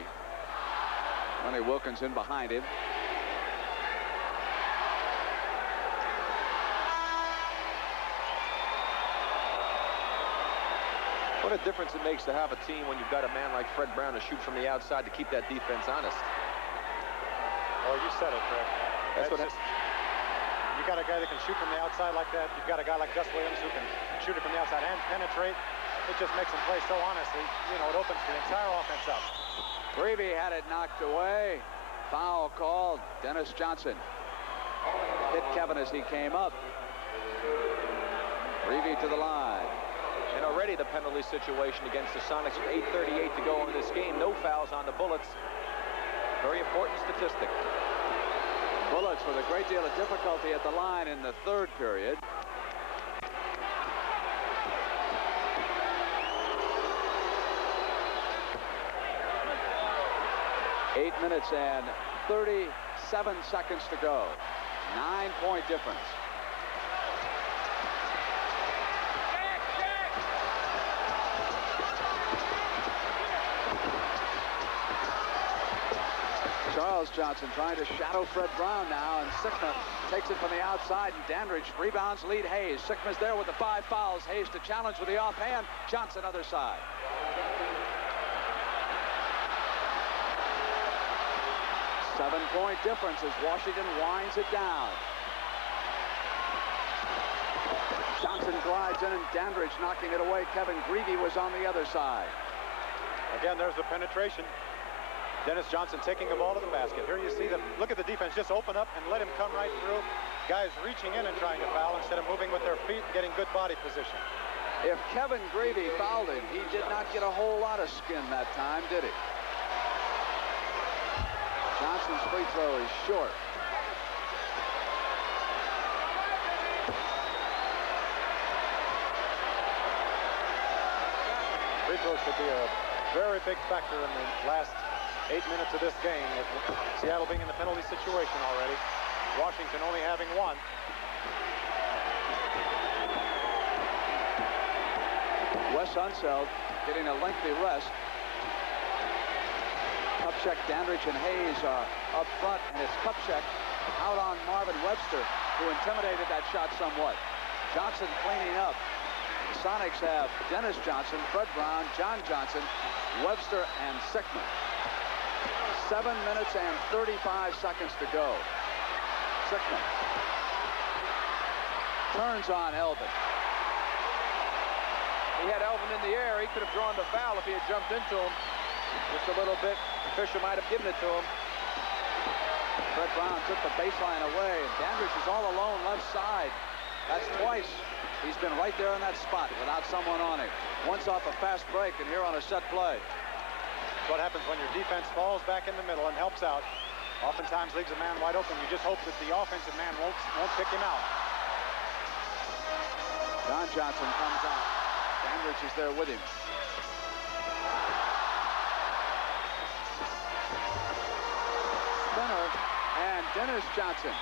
Sonny Wilkins in behind him. What a difference it makes to have a team when you've got a man like Fred Brown to shoot from the outside to keep that defense honest. Oh, you said it, Fred. That's what you got a guy that can shoot from the outside like that. You've got a guy like Gus Williams who can shoot it from the outside and penetrate. It just makes him play so honestly. You know, it opens the entire offense up. Greavy had it knocked away. Foul called. Dennis Johnson hit Kevin as he came up. Greavy to the line. And already the penalty situation against the Sonics with 8:38 to go in this game. No fouls on the Bullets. Very important statistic. Bullets with a great deal of difficulty at the line in the third period. Eight minutes and 37 seconds to go. 9-point difference. Charles Johnson trying to shadow Fred Brown now, and Sikma takes it from the outside, and Dandridge rebounds, lead Hayes. Sikma's there with the 5 fouls. Hayes to challenge with the offhand. Johnson other side. Seven-point difference as Washington winds it down. Johnson glides in, and Dandridge knocking it away. Kevin Greavy was on the other side. Again, there's the penetration. Dennis Johnson taking the ball to the basket. Here you see them. Look at the defense. Just open up and let him come right through. Guys reaching in and trying to foul instead of moving with their feet and getting good body position. If Kevin Greavy fouled him, he did not get a whole lot of skin that time, did he? Johnson's free throw is short. Free throws should be a very big factor in the last 8 minutes of this game, with Seattle being in the penalty situation already. Washington only having 1. Wes Unseld getting a lengthy rest. Kupchak, Dandridge, and Hayes are up front, and it's Kupchak out on Marvin Webster, who intimidated that shot somewhat. Johnson cleaning up. The Sonics have Dennis Johnson, Fred Brown, John Johnson, Webster, and Sikma. 7 minutes and 35 seconds to go. Sikma turns on Elvin. He had Elvin in the air. He could have drawn the foul if he had jumped into him just a little bit. The official might have given it to him. Fred Brown took the baseline away, and Dandridge is all alone left side. That's twice. He's been right there in that spot without someone on him. Once off a fast break, and here on a set play. What happens when your defense falls back in the middle and helps out? Oftentimes leaves a man wide open. You just hope that the offensive man won't pick him out. John Johnson comes out. Dandridge is there with him. Spinner and Dennis Johnson.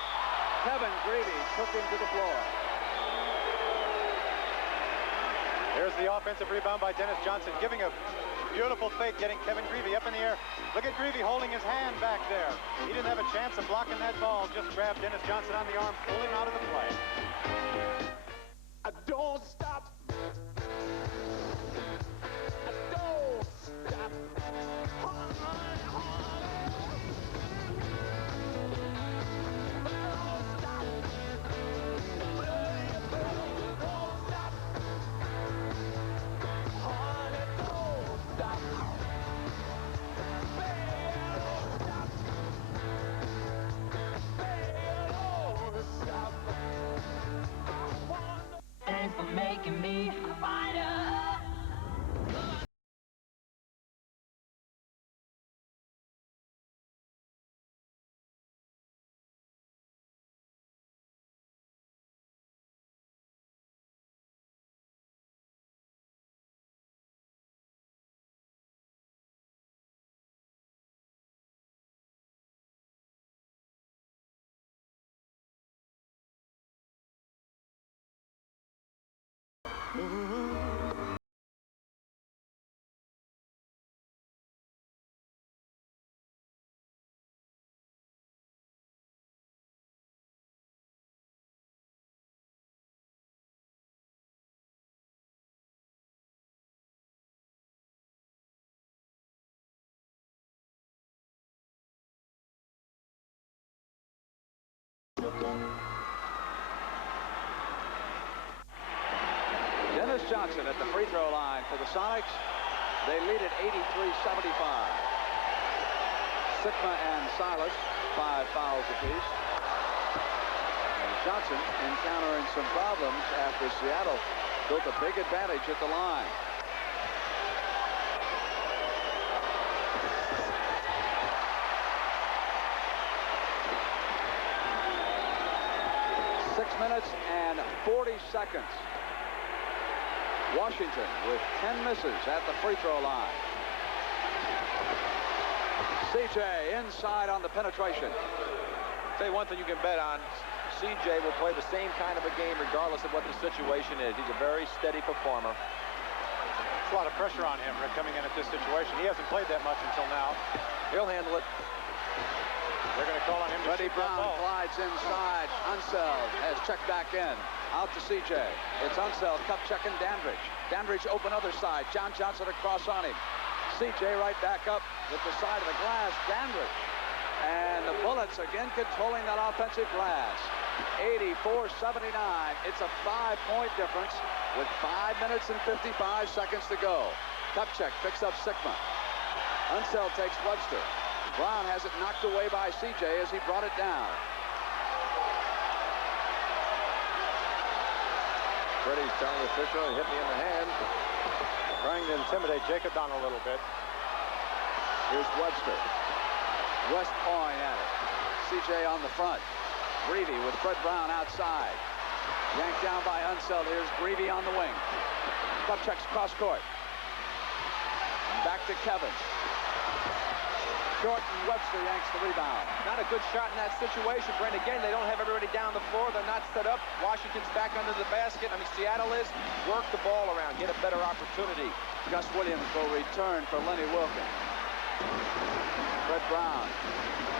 Kevin Greavy took him to the floor. There's the offensive rebound by Dennis Johnson, giving a beautiful fake, getting Kevin Greavy up in the air. Look at Greavy holding his hand back there. He didn't have a chance of blocking that ball. Just grabbed Dennis Johnson on the arm, pulled him out of the play. I don't stop. I don't stop. making me a fighter. Dennis Johnson at the free throw line for the Sonics. They lead at 83-75. Sikma and Silas, 5 fouls apiece. And Johnson encountering some problems after Seattle built a big advantage at the line. Minutes and 40 seconds. Washington with 10 misses at the free throw line. CJ inside on the penetration. Say one thing you can bet on, CJ will play the same kind of a game regardless of what the situation is. He's a very steady performer. There's a lot of pressure on him coming in at this situation. He hasn't played that much until now. He'll handle it. They're going to call on him to Freddie shoot that Brown ball. glides inside. Unseld has checked back in. Out to CJ. It's Unseld. Cup checking Dandridge. Dandridge open other side. John Johnson across on him. CJ right back up with the side of the glass. Dandridge. And the Bullets again controlling that offensive glass. 84-79. It's a 5-point difference with 5 minutes and 55 seconds to go. Kupchak picks up Sikma. Unseld takes Webster. Brown has it knocked away by CJ as he brought it down. Freddie's telling the official he hit me in the hand. Trying to intimidate Jacob Donald a little bit. Here's Webster. West Point at it. CJ on the front. Greavy with Fred Brown outside. Yanked down by Unseld. Here's Greavy on the wing. Kupchak's cross court. Back to Kevin. Short and Webster yanks the rebound. Not a good shot in that situation, Brent. Again, they don't have everybody down the floor. They're not set up. Washington's back under the basket. I mean, Seattle is. Work the ball around. Get a better opportunity. Gus Williams will return for Lenny Wilkin. Fred Brown.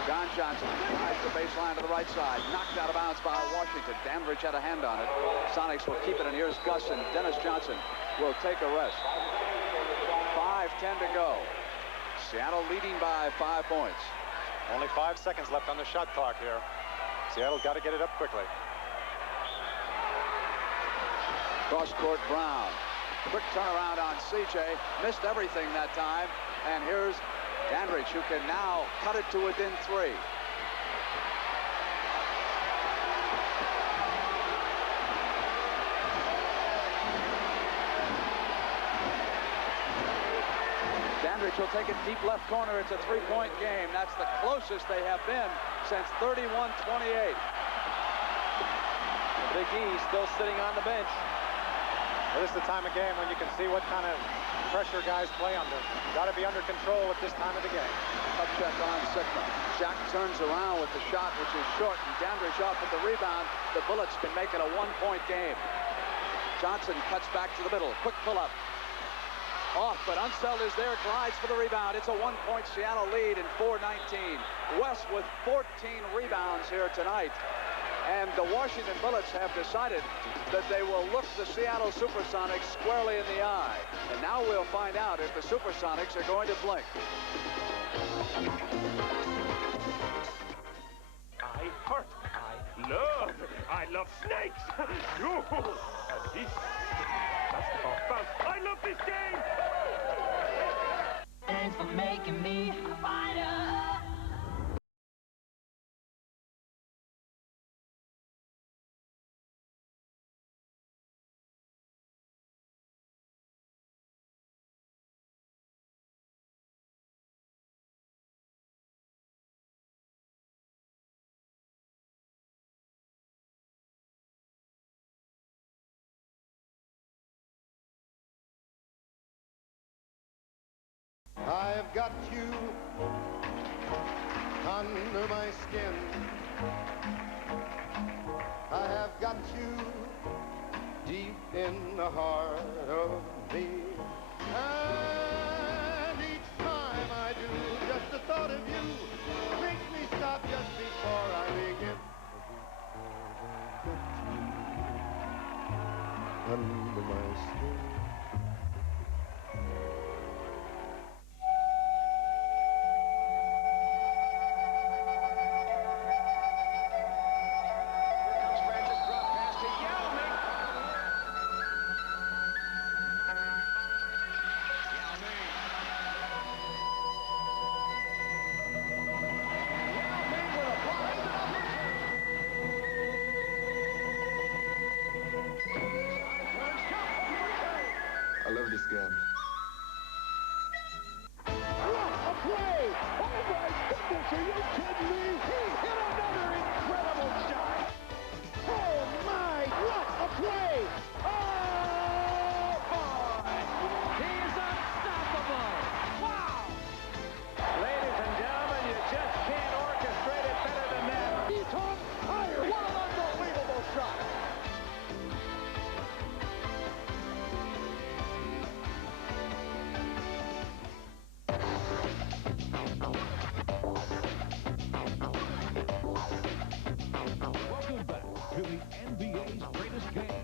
John Johnson drives the baseline to the right side. Knocked out of bounds by Washington. Dandridge had a hand on it. Sonics will keep it, and here's Gus, and Dennis Johnson will take a rest. 5:10 to go. Seattle leading by 5 points. Only 5 seconds left on the shot clock here. Seattle's got to get it up quickly. Cross court Brown. Quick turnaround on CJ. Missed everything that time. And here's Dandridge, who can now cut it to within 3. Dandridge will take it deep left corner. It's a 3-point game. That's the closest they have been since 31-28. Big E still sitting on the bench. Well, this is the time of game when you can see what kind of pressure guys play under. Got to be under control at this time of the game. Kupchak on Sikma. Jack turns around with the shot, which is short, and Dandridge off with the rebound. The Bullets can make it a 1-point game. Johnson cuts back to the middle. Quick pull-up. Off, but Unseld is there, glides for the rebound. It's a 1-point Seattle lead in 4:19. West with 14 rebounds here tonight. And the Washington Bullets have decided that they will look the Seattle Supersonics squarely in the eye. And now we'll find out if the Supersonics are going to blink. I love snakes. You and this basketball bounce. I love this game. Thanks for making me a fighter. got you under my skin. I have got you deep in the heart of me. And each time I do, just the thought of you makes me stop just before I begin. Under my skin. I love this game. What a play! Oh my goodness, are you kidding me? He hit another incredible shot. Oh my, what a play! Oh boy! He is unstoppable. Wow! Ladies and gentlemen, you just can't orchestrate it better than that. He's on fire! What an unbelievable shot! Welcome back to the NBA's greatest game.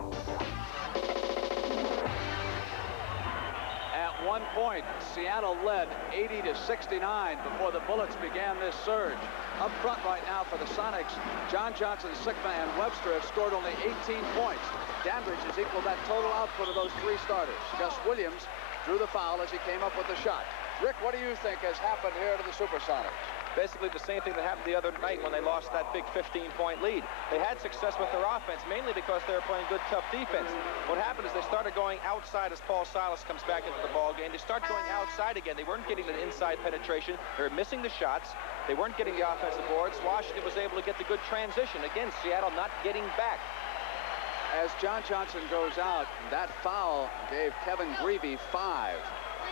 At one point, Seattle led 80-69 before the Bullets began this surge. Up front right now for the Sonics, John Johnson, Sigma, and Webster have scored only 18 points. Dandridge has equaled that total output of those three starters. Gus Williams drew the foul as he came up with the shot. Rick, what do you think has happened here to the Supersonics? Basically the same thing that happened the other night when they lost that big 15-point lead. They had success with their offense, mainly because they were playing good, tough defense. What happened is they started going outside as Paul Silas comes back into the ball game. They start going outside again. They weren't getting the inside penetration. They were missing the shots. They weren't getting the offensive boards. Washington was able to get the good transition. Again, Seattle not getting back. As John Johnson goes out, that foul gave Kevin Greavy 5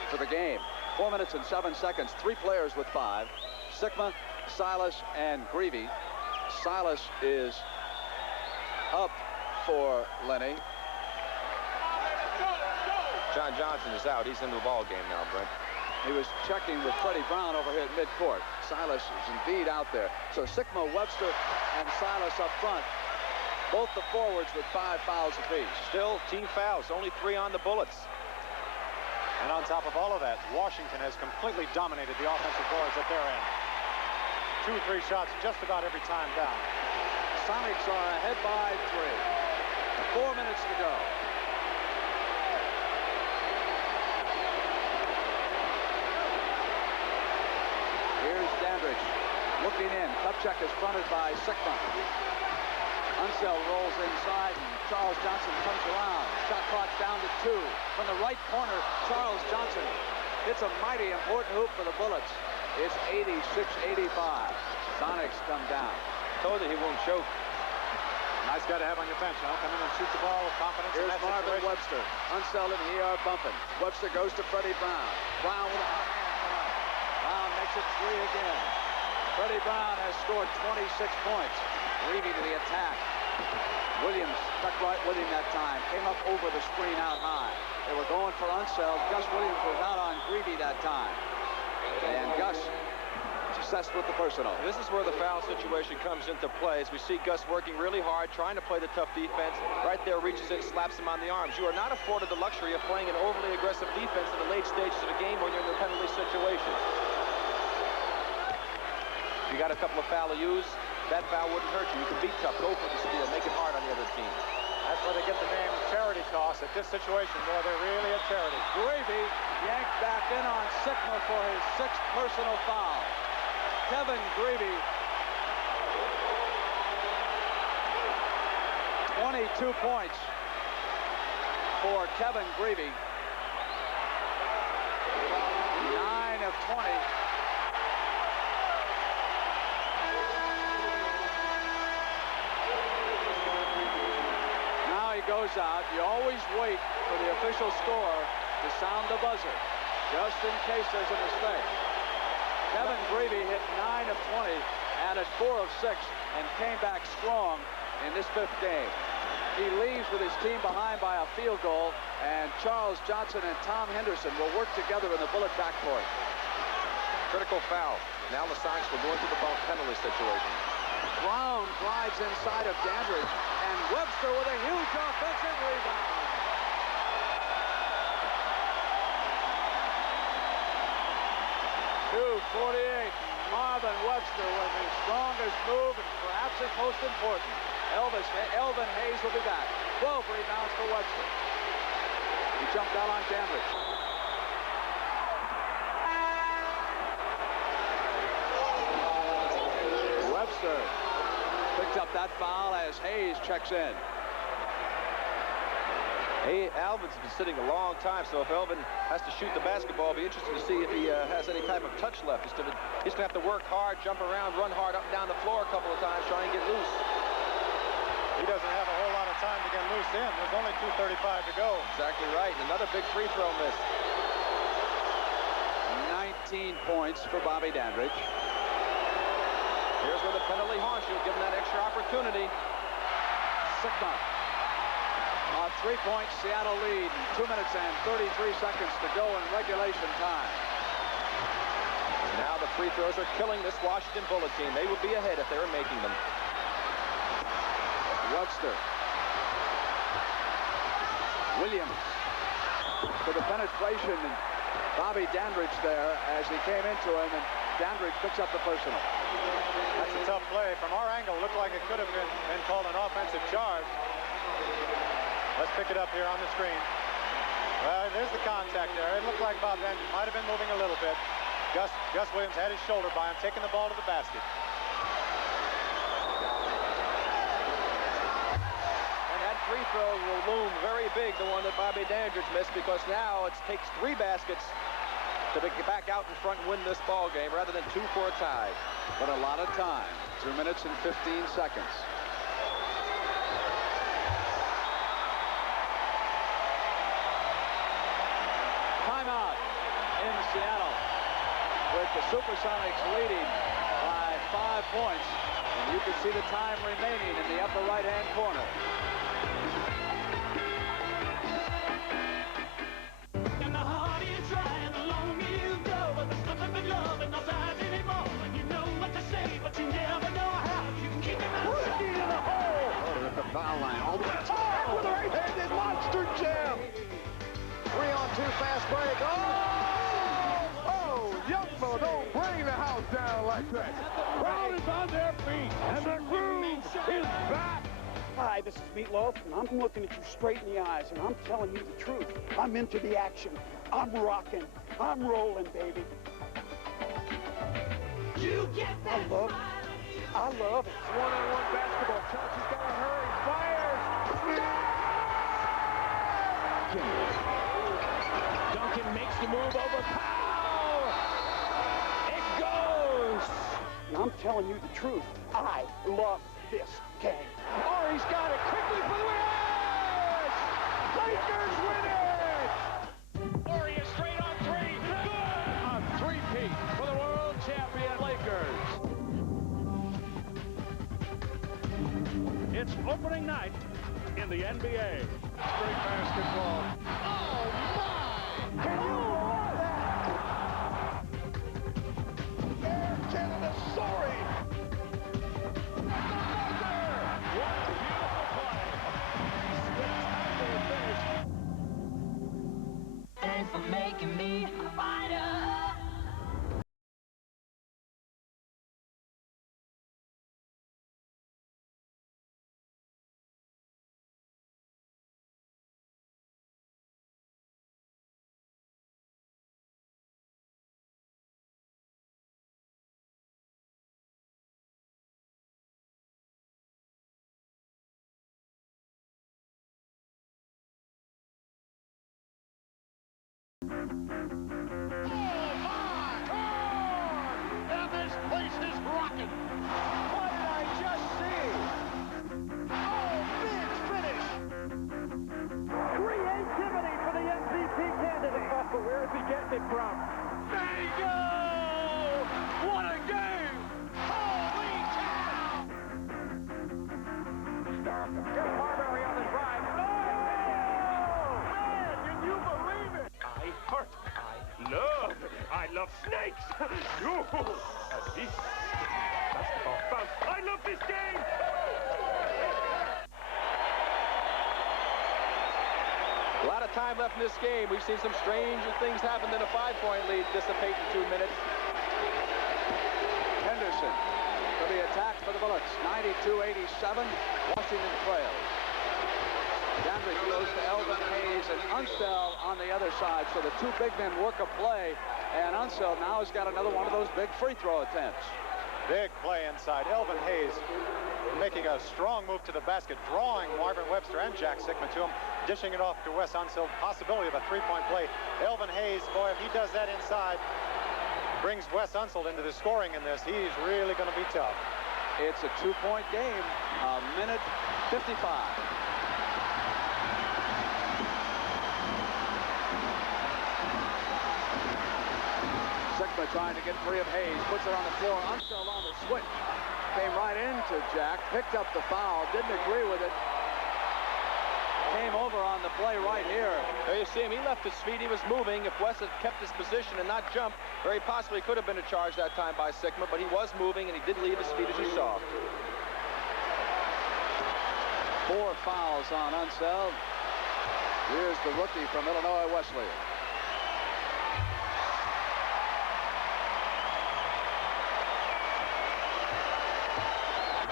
for the game. 4 minutes and 7 seconds. 3 players with 5. Sigma, Silas, and Greavy. Silas is up for Lenny. John Johnson is out. He's into the ball game now, Brent. He was checking with Freddie Brown over here at midcourt. Silas is indeed out there. So Sigma, Webster, and Silas up front. Both the forwards with 5 fouls apiece. Still team fouls, only 3 on the Bullets. And on top of all of that, Washington has completely dominated the offensive boards at their end. 2 or 3 shots just about every time down. Sonics are ahead by 3. 4 minutes to go. Here's Dandridge looking in. Kupchak is fronted by Sigma. Unseld rolls inside, and Charles Johnson comes around. Shot clock down to 2. From the right corner, Charles Johnson hits a mighty important hoop for the Bullets. It's 86-85. Sonics come down. Told you he won't choke. Nice guy to have on your bench, huh? Come in and shoot the ball with confidence. Here's Marvin Webster. Unseld and he are bumping. Webster goes to Freddie Brown. Brown with a hot hand tonight. Brown makes it 3 again. Freddie Brown has scored 26 points. Greavy to the attack. Williams stuck right with him that time. Came up over the screen out high. They were going for Unseld. Gus Williams was out on Greavy that time. And Gus successful with the personal. This is where the foul situation comes into play as we see Gus working really hard, trying to play the tough defense. Right there, reaches in, slaps him on the arms. You are not afforded the luxury of playing an overly aggressive defense in the late stages of the game when you're in a penalty situation. You got a couple of foul-a-use. That foul wouldn't hurt you. You can be tough, go for the steal, make it hard on the other team. That's where they get the name charity toss. At this situation, boy, they're really a charity. Greavy yanked back in on Sigma for his 6th personal foul. Kevin Greavy, 22 points for Kevin Greavy. 9 of 20. Now he goes out. You always wait for the official score to sound the buzzer, just in case there's a mistake. Kevin Greavy hit 9 of 20 and at 4 of 6 and came back strong in this 5th game. He leaves with his team behind by a field goal, and Charles Johnson and Tom Henderson will work together in the Bullet backcourt. Critical foul. Now the Sonics will go into the penalty situation. Brown glides inside of Dandridge, and Webster with a huge offensive rebound. .248. Marvin Webster with his strongest move and perhaps his most important. Elvin Hayes will be back. 12 rebounds for Webster. He jumped out on Dandridge. Webster picks up that foul as Hayes checks in. Hey, Alvin's been sitting a long time, so if Elvin has to shoot the basketball, it'll be interesting to see if he has any type of touch left. He's going to have to work hard, jump around, run hard up and down the floor a couple of times, trying to get loose. He doesn't have a whole lot of time to get loose in. There's only 2:35 to go. Exactly right. Another big free throw miss. 19 points for Bobby Dandridge. Here's where the penalty haunts you, give him that extra opportunity. Sickman. A 3-point Seattle lead. 2 minutes and 33 seconds to go in regulation time. Now the free throws are killing this Washington Bullet team. They would be ahead if they were making them. Webster. Williams for the penetration, and Bobby Dandridge there as he came into him, and Dandridge picks up the personal. That's a tough play. From our angle, looked like it could have been called an offensive charge. Let's pick it up here on the screen. There's the contact there. It looked like Bob Dandridge might have been moving a little bit. Gus Williams had his shoulder by him, taking the ball to the basket. And that free throw will loom very big, the one that Bobby Dandridge missed, because now it takes 3 baskets to get back out in front and win this ball game rather than 2 for a tie. But a lot of time. 2 minutes and 15 seconds. Timeout in Seattle with the Supersonics leading by 5 points. And you can see the time remaining in the upper right-hand corner. And the harder you try and the longer you go, but there's nothing but love and no size anymore. And you know what to say, but you never know how. You can keep him out. Ricky to the hole. Oh, at the foul line. All the way. Oh, with a right-handed monster jam. 3-on-2 fast break. Oh, young fella, don't bring the house down like that. The crowd is on their feet, and the groove is back. Hi, this is Meatloaf, and I'm looking at you straight in the eyes, and I'm telling you the truth. I'm into the action. I'm rocking. I'm rolling, baby. You get that I love it. I love it. One-on-one basketball. Chelsea's got to hurry. Fires. Duncan makes the move over Powell. It goes. And I'm telling you the truth. I love this game. Oh, he's got it quickly for the win! Lakers win it! Warriors straight on 3. Good! A three-peat for the world champion Lakers. It's opening night in the NBA. Great basketball. Oh, my! Can you roll that? Air Canada soaring! What a beautiful play. Spectacular finish. Thanks for making me a fighter. And this place is rocking. What did I just see? Oh, big finish. Creativity for the MVP candidate. But where is he getting it from? There you go. love snakes. You and this basketball bounce. I love this game. A lot of time left in this game. We've seen some stranger things happen than a 5-point lead dissipate in 2 minutes. Henderson for the attack for the Bullets. 92-87. Washington trails. Dandridge goes to Elvin Hayes and Unseld on the other side. So the two big men work a play. And Unseld now has got another one of those big free throw attempts. Big play inside. Elvin Hayes making a strong move to the basket, drawing Marvin Webster and Jack Sickman to him, dishing it off to Wes Unseld. Possibility of a three-point play. Elvin Hayes, boy, if he does that inside, brings Wes Unseld into the scoring in this. He's really going to be tough. It's a 2-point game. A minute 55. Sickman trying to get free of Hayes. Puts it on the floor. Unseld on the switch. Came right into Jack. Picked up the foul. Didn't agree with it. Came over on the play right here. There you see him. He left his feet. He was moving. If Wes had kept his position and not jumped, very possibly could have been a charge that time by Sickman, but he was moving, and he did leave his feet, as you saw. 4 fouls on Unseld. Here's the rookie from Illinois Wesleyan.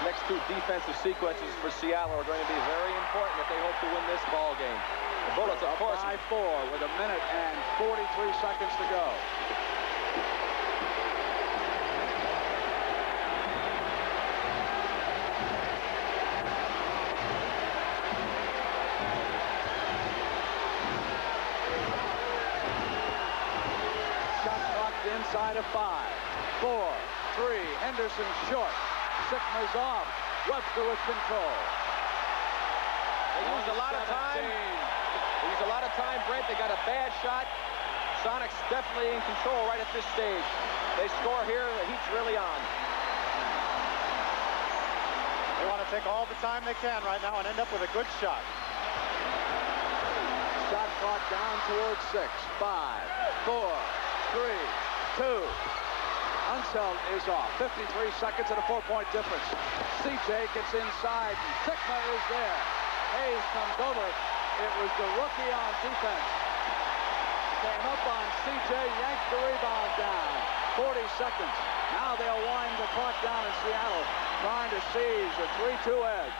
Next two defensive sequences for Seattle are going to be very important if they hope to win this ball game. The Bullets, of course, by 4 with a minute and 43 seconds to go. Shot clocked inside of 5, 4, 3. Henderson short. Sickman's off. Webster with control. They used a lot of time. They used a lot of time, Brent. They got a bad shot. Sonics definitely in control right at this stage. They score here. The heat's really on. They want to take all the time they can right now and end up with a good shot. Shot clock down towards 6, 5, 4, 3, 2. Unseld is off. 53 seconds and a 4-point difference. CJ gets inside. Sickma is there. Hayes comes over. It was the rookie on defense. Came up on CJ, yanked the rebound down. 40 seconds. Now they'll wind the clock down in Seattle, trying to seize a 3-2 edge.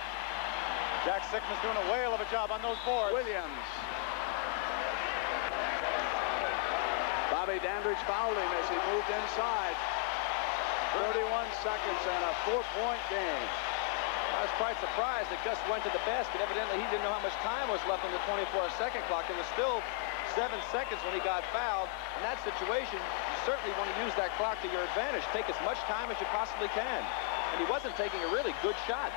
Jack Sickman's doing a whale of a job on those boards. Williams. Bobby Dandridge fouled him as he moved inside. 31 seconds and a 4-point game. I was quite surprised that Gus went to the basket. Evidently, he didn't know how much time was left on the 24-second clock. It was still 7 seconds when he got fouled. In that situation, you certainly want to use that clock to your advantage. Take as much time as you possibly can. And he wasn't taking a really good shot.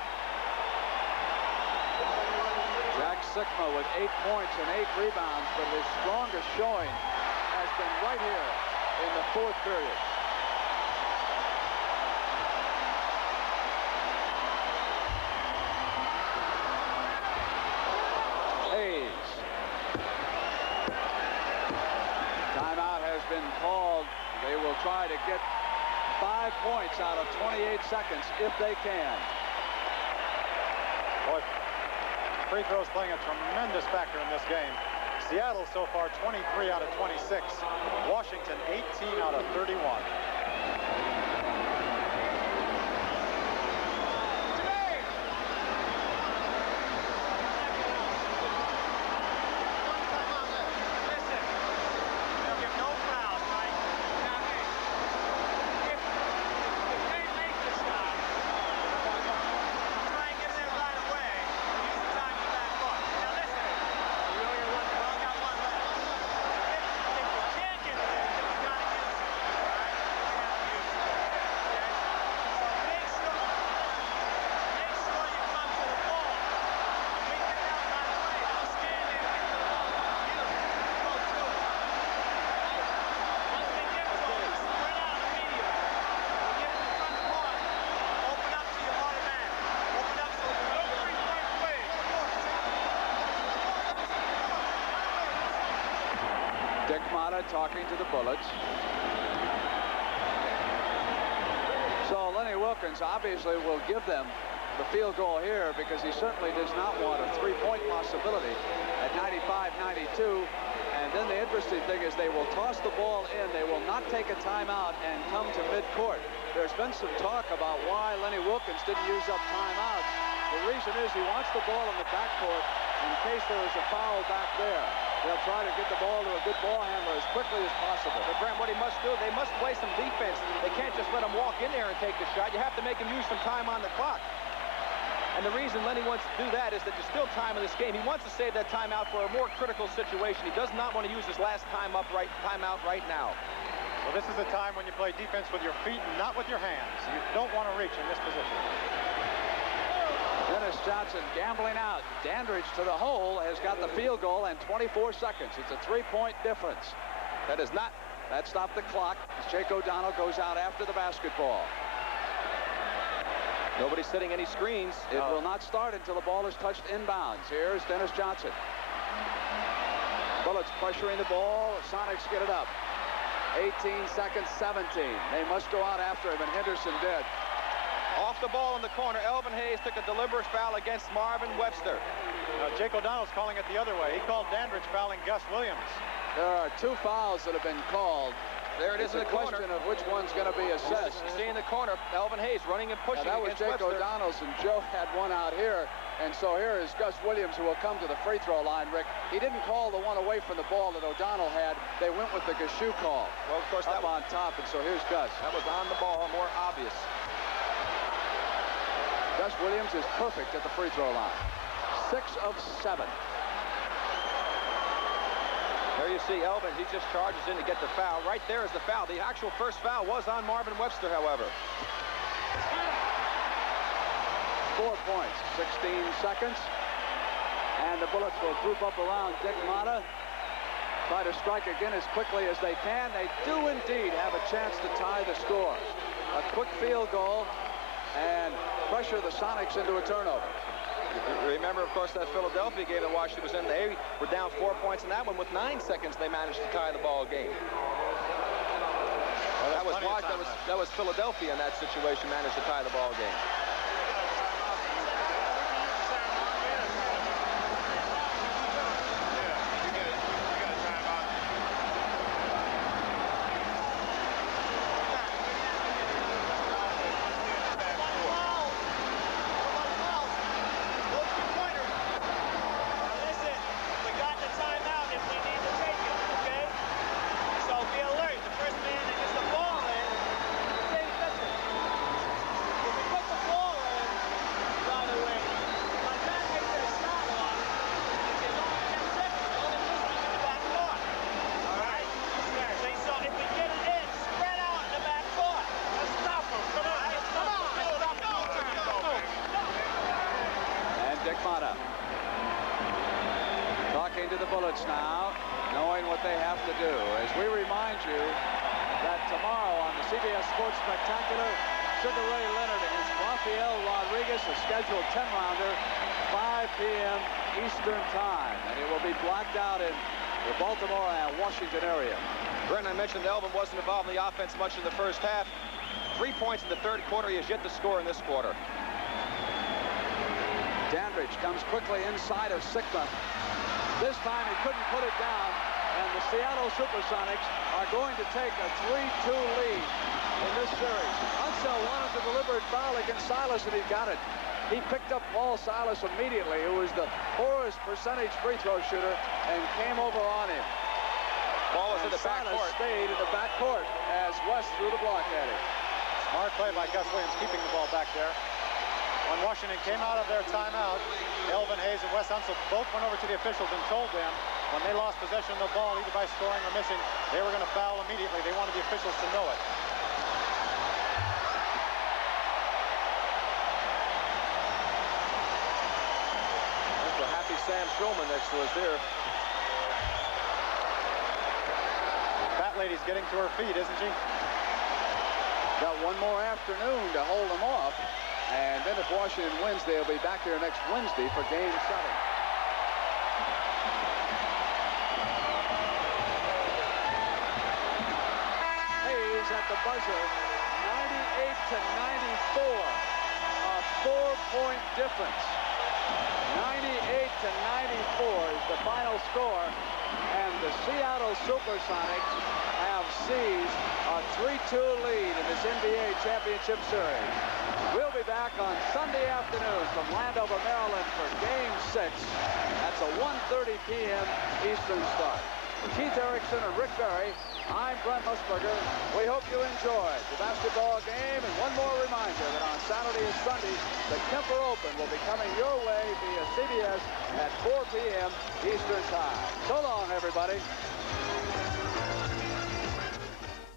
Jack Sickma with 8 points and 8 rebounds, but his strongest showing has been right here in the 4th period. Hayes. Timeout has been called. They will try to get 5 points out of 28 seconds if they can. Boy, free throws playing a tremendous factor in this game. Seattle so far 23 out of 26. Washington 18 out of 31. Dick Motta talking to the Bullets. Wilkins obviously will give them the field goal here because he certainly does not want a three-point possibility at 95-92. And then the interesting thing is they will toss the ball in. They will not take a timeout and come to midcourt. There's been some talk about why Lenny Wilkins didn't use up timeouts. The reason is he wants the ball in the backcourt in case there is a foul back there. They'll try to get the ball to a good ball handler as quickly as possible. But Brent, what he must do, they must play some defense. They can't just let him walk in there and take the shot. You have to make him use some time on the clock. And the reason Lenny wants to do that is that there's still time in this game. He wants to save that timeout for a more critical situation. He does not want to use his last timeout right now. Well, this is a time when you play defense with your feet and not with your hands. You don't want to reach in this position. Dennis Johnson gambling out. Dandridge to the hole has got the field goal and 24 seconds. It's a three-point difference. That stopped the clock as Jake O'Donnell goes out after the basketball. Nobody's setting any screens. It will not start until the ball is touched inbounds. Here's Dennis Johnson. Bullets pressuring the ball. The Sonics get it up. 18 seconds, 17. They must go out after him, and Henderson did. Off the ball in the corner, Elvin Hayes took a deliberate foul against Marvin Webster. Jake O'Donnell's calling it the other way. He called Dandridge fouling Gus Williams. There are two fouls that have been called. There it is in the corner. Question of which one's going to be assessed. You see in the corner, Elvin Hayes running and pushing against Webster. That was Jake O'Donnell's, and Joe had one out here. And so here is Gus Williams, who will come to the free throw line, Rick. He didn't call the one away from the ball that O'Donnell had. They went with the Gashu call. Well, of course, that on top, and so here's Gus. That was on the ball, more obvious. Gus Williams is perfect at the free throw line. 6 of 7. There you see Elvin. He just charges in to get the foul. Right there is the foul. The actual first foul was on Marvin Webster, however. 4 points, 16 seconds. And the Bullets will group up around Dick Motta. Try to strike again as quickly as they can. They do indeed have a chance to tie the score. A quick field goal and pressure the Sonics into a turnover. Remember, of course, that Philadelphia game that Washington was in. They were down 4 points in that one. With 9 seconds, they managed to tie the ball game. Well, that was Philadelphia in that situation, managed to tie the ball game. Talking to the Bullets now, knowing what they have to do. As we remind you that tomorrow on the CBS Sports Spectacular, Sugar Ray Leonard against Rafael Rodriguez, a scheduled 10-rounder, 5 p.m. Eastern Time. And it will be blacked out in the Baltimore and Washington area. Brennan, I mentioned Elvin wasn't involved in the offense much in the first half. 3 points in the third quarter. He has yet to score in this quarter. Dandridge comes quickly inside of Sigma. This time he couldn't put it down, and the Seattle Supersonics are going to take a 3-2 lead in this series. Unseld wanted the deliberate foul against Silas, and he got it. He picked up Paul Silas immediately, who was the poorest percentage free throw shooter, and came over on him. Ball was in the backcourt. Stayed in the backcourt as West threw the block at him. Smart play by Gus Williams, keeping the ball back there. When Washington came out of their timeout, Elvin Hayes and Wes Unseld both went over to the officials and told them when they lost possession of the ball, either by scoring or missing, they were going to foul immediately. They wanted the officials to know it. There's a happy Sam Schulman next to us there. The fat lady's getting to her feet, isn't she? Got one more afternoon to hold them off. And then if Washington wins, they'll be back here next Wednesday for Game 7. Hayes at the buzzer, to 94. A 4-point difference. 98 to 94 is the final score, and the Seattle Supersonics have seized a 3-2 lead in this NBA Championship Series. We'll be back on Sunday afternoon from Landover, Maryland for Game 6. That's a 1:30 p.m. Eastern start. For Keith Erickson and Rick Berry, I'm Brent Musburger. We hope you enjoyed the basketball game. And one more reminder that on Saturday and Sunday, the Kemper Open will be coming your way via CBS at 4 p.m. Eastern Time. So long, everybody.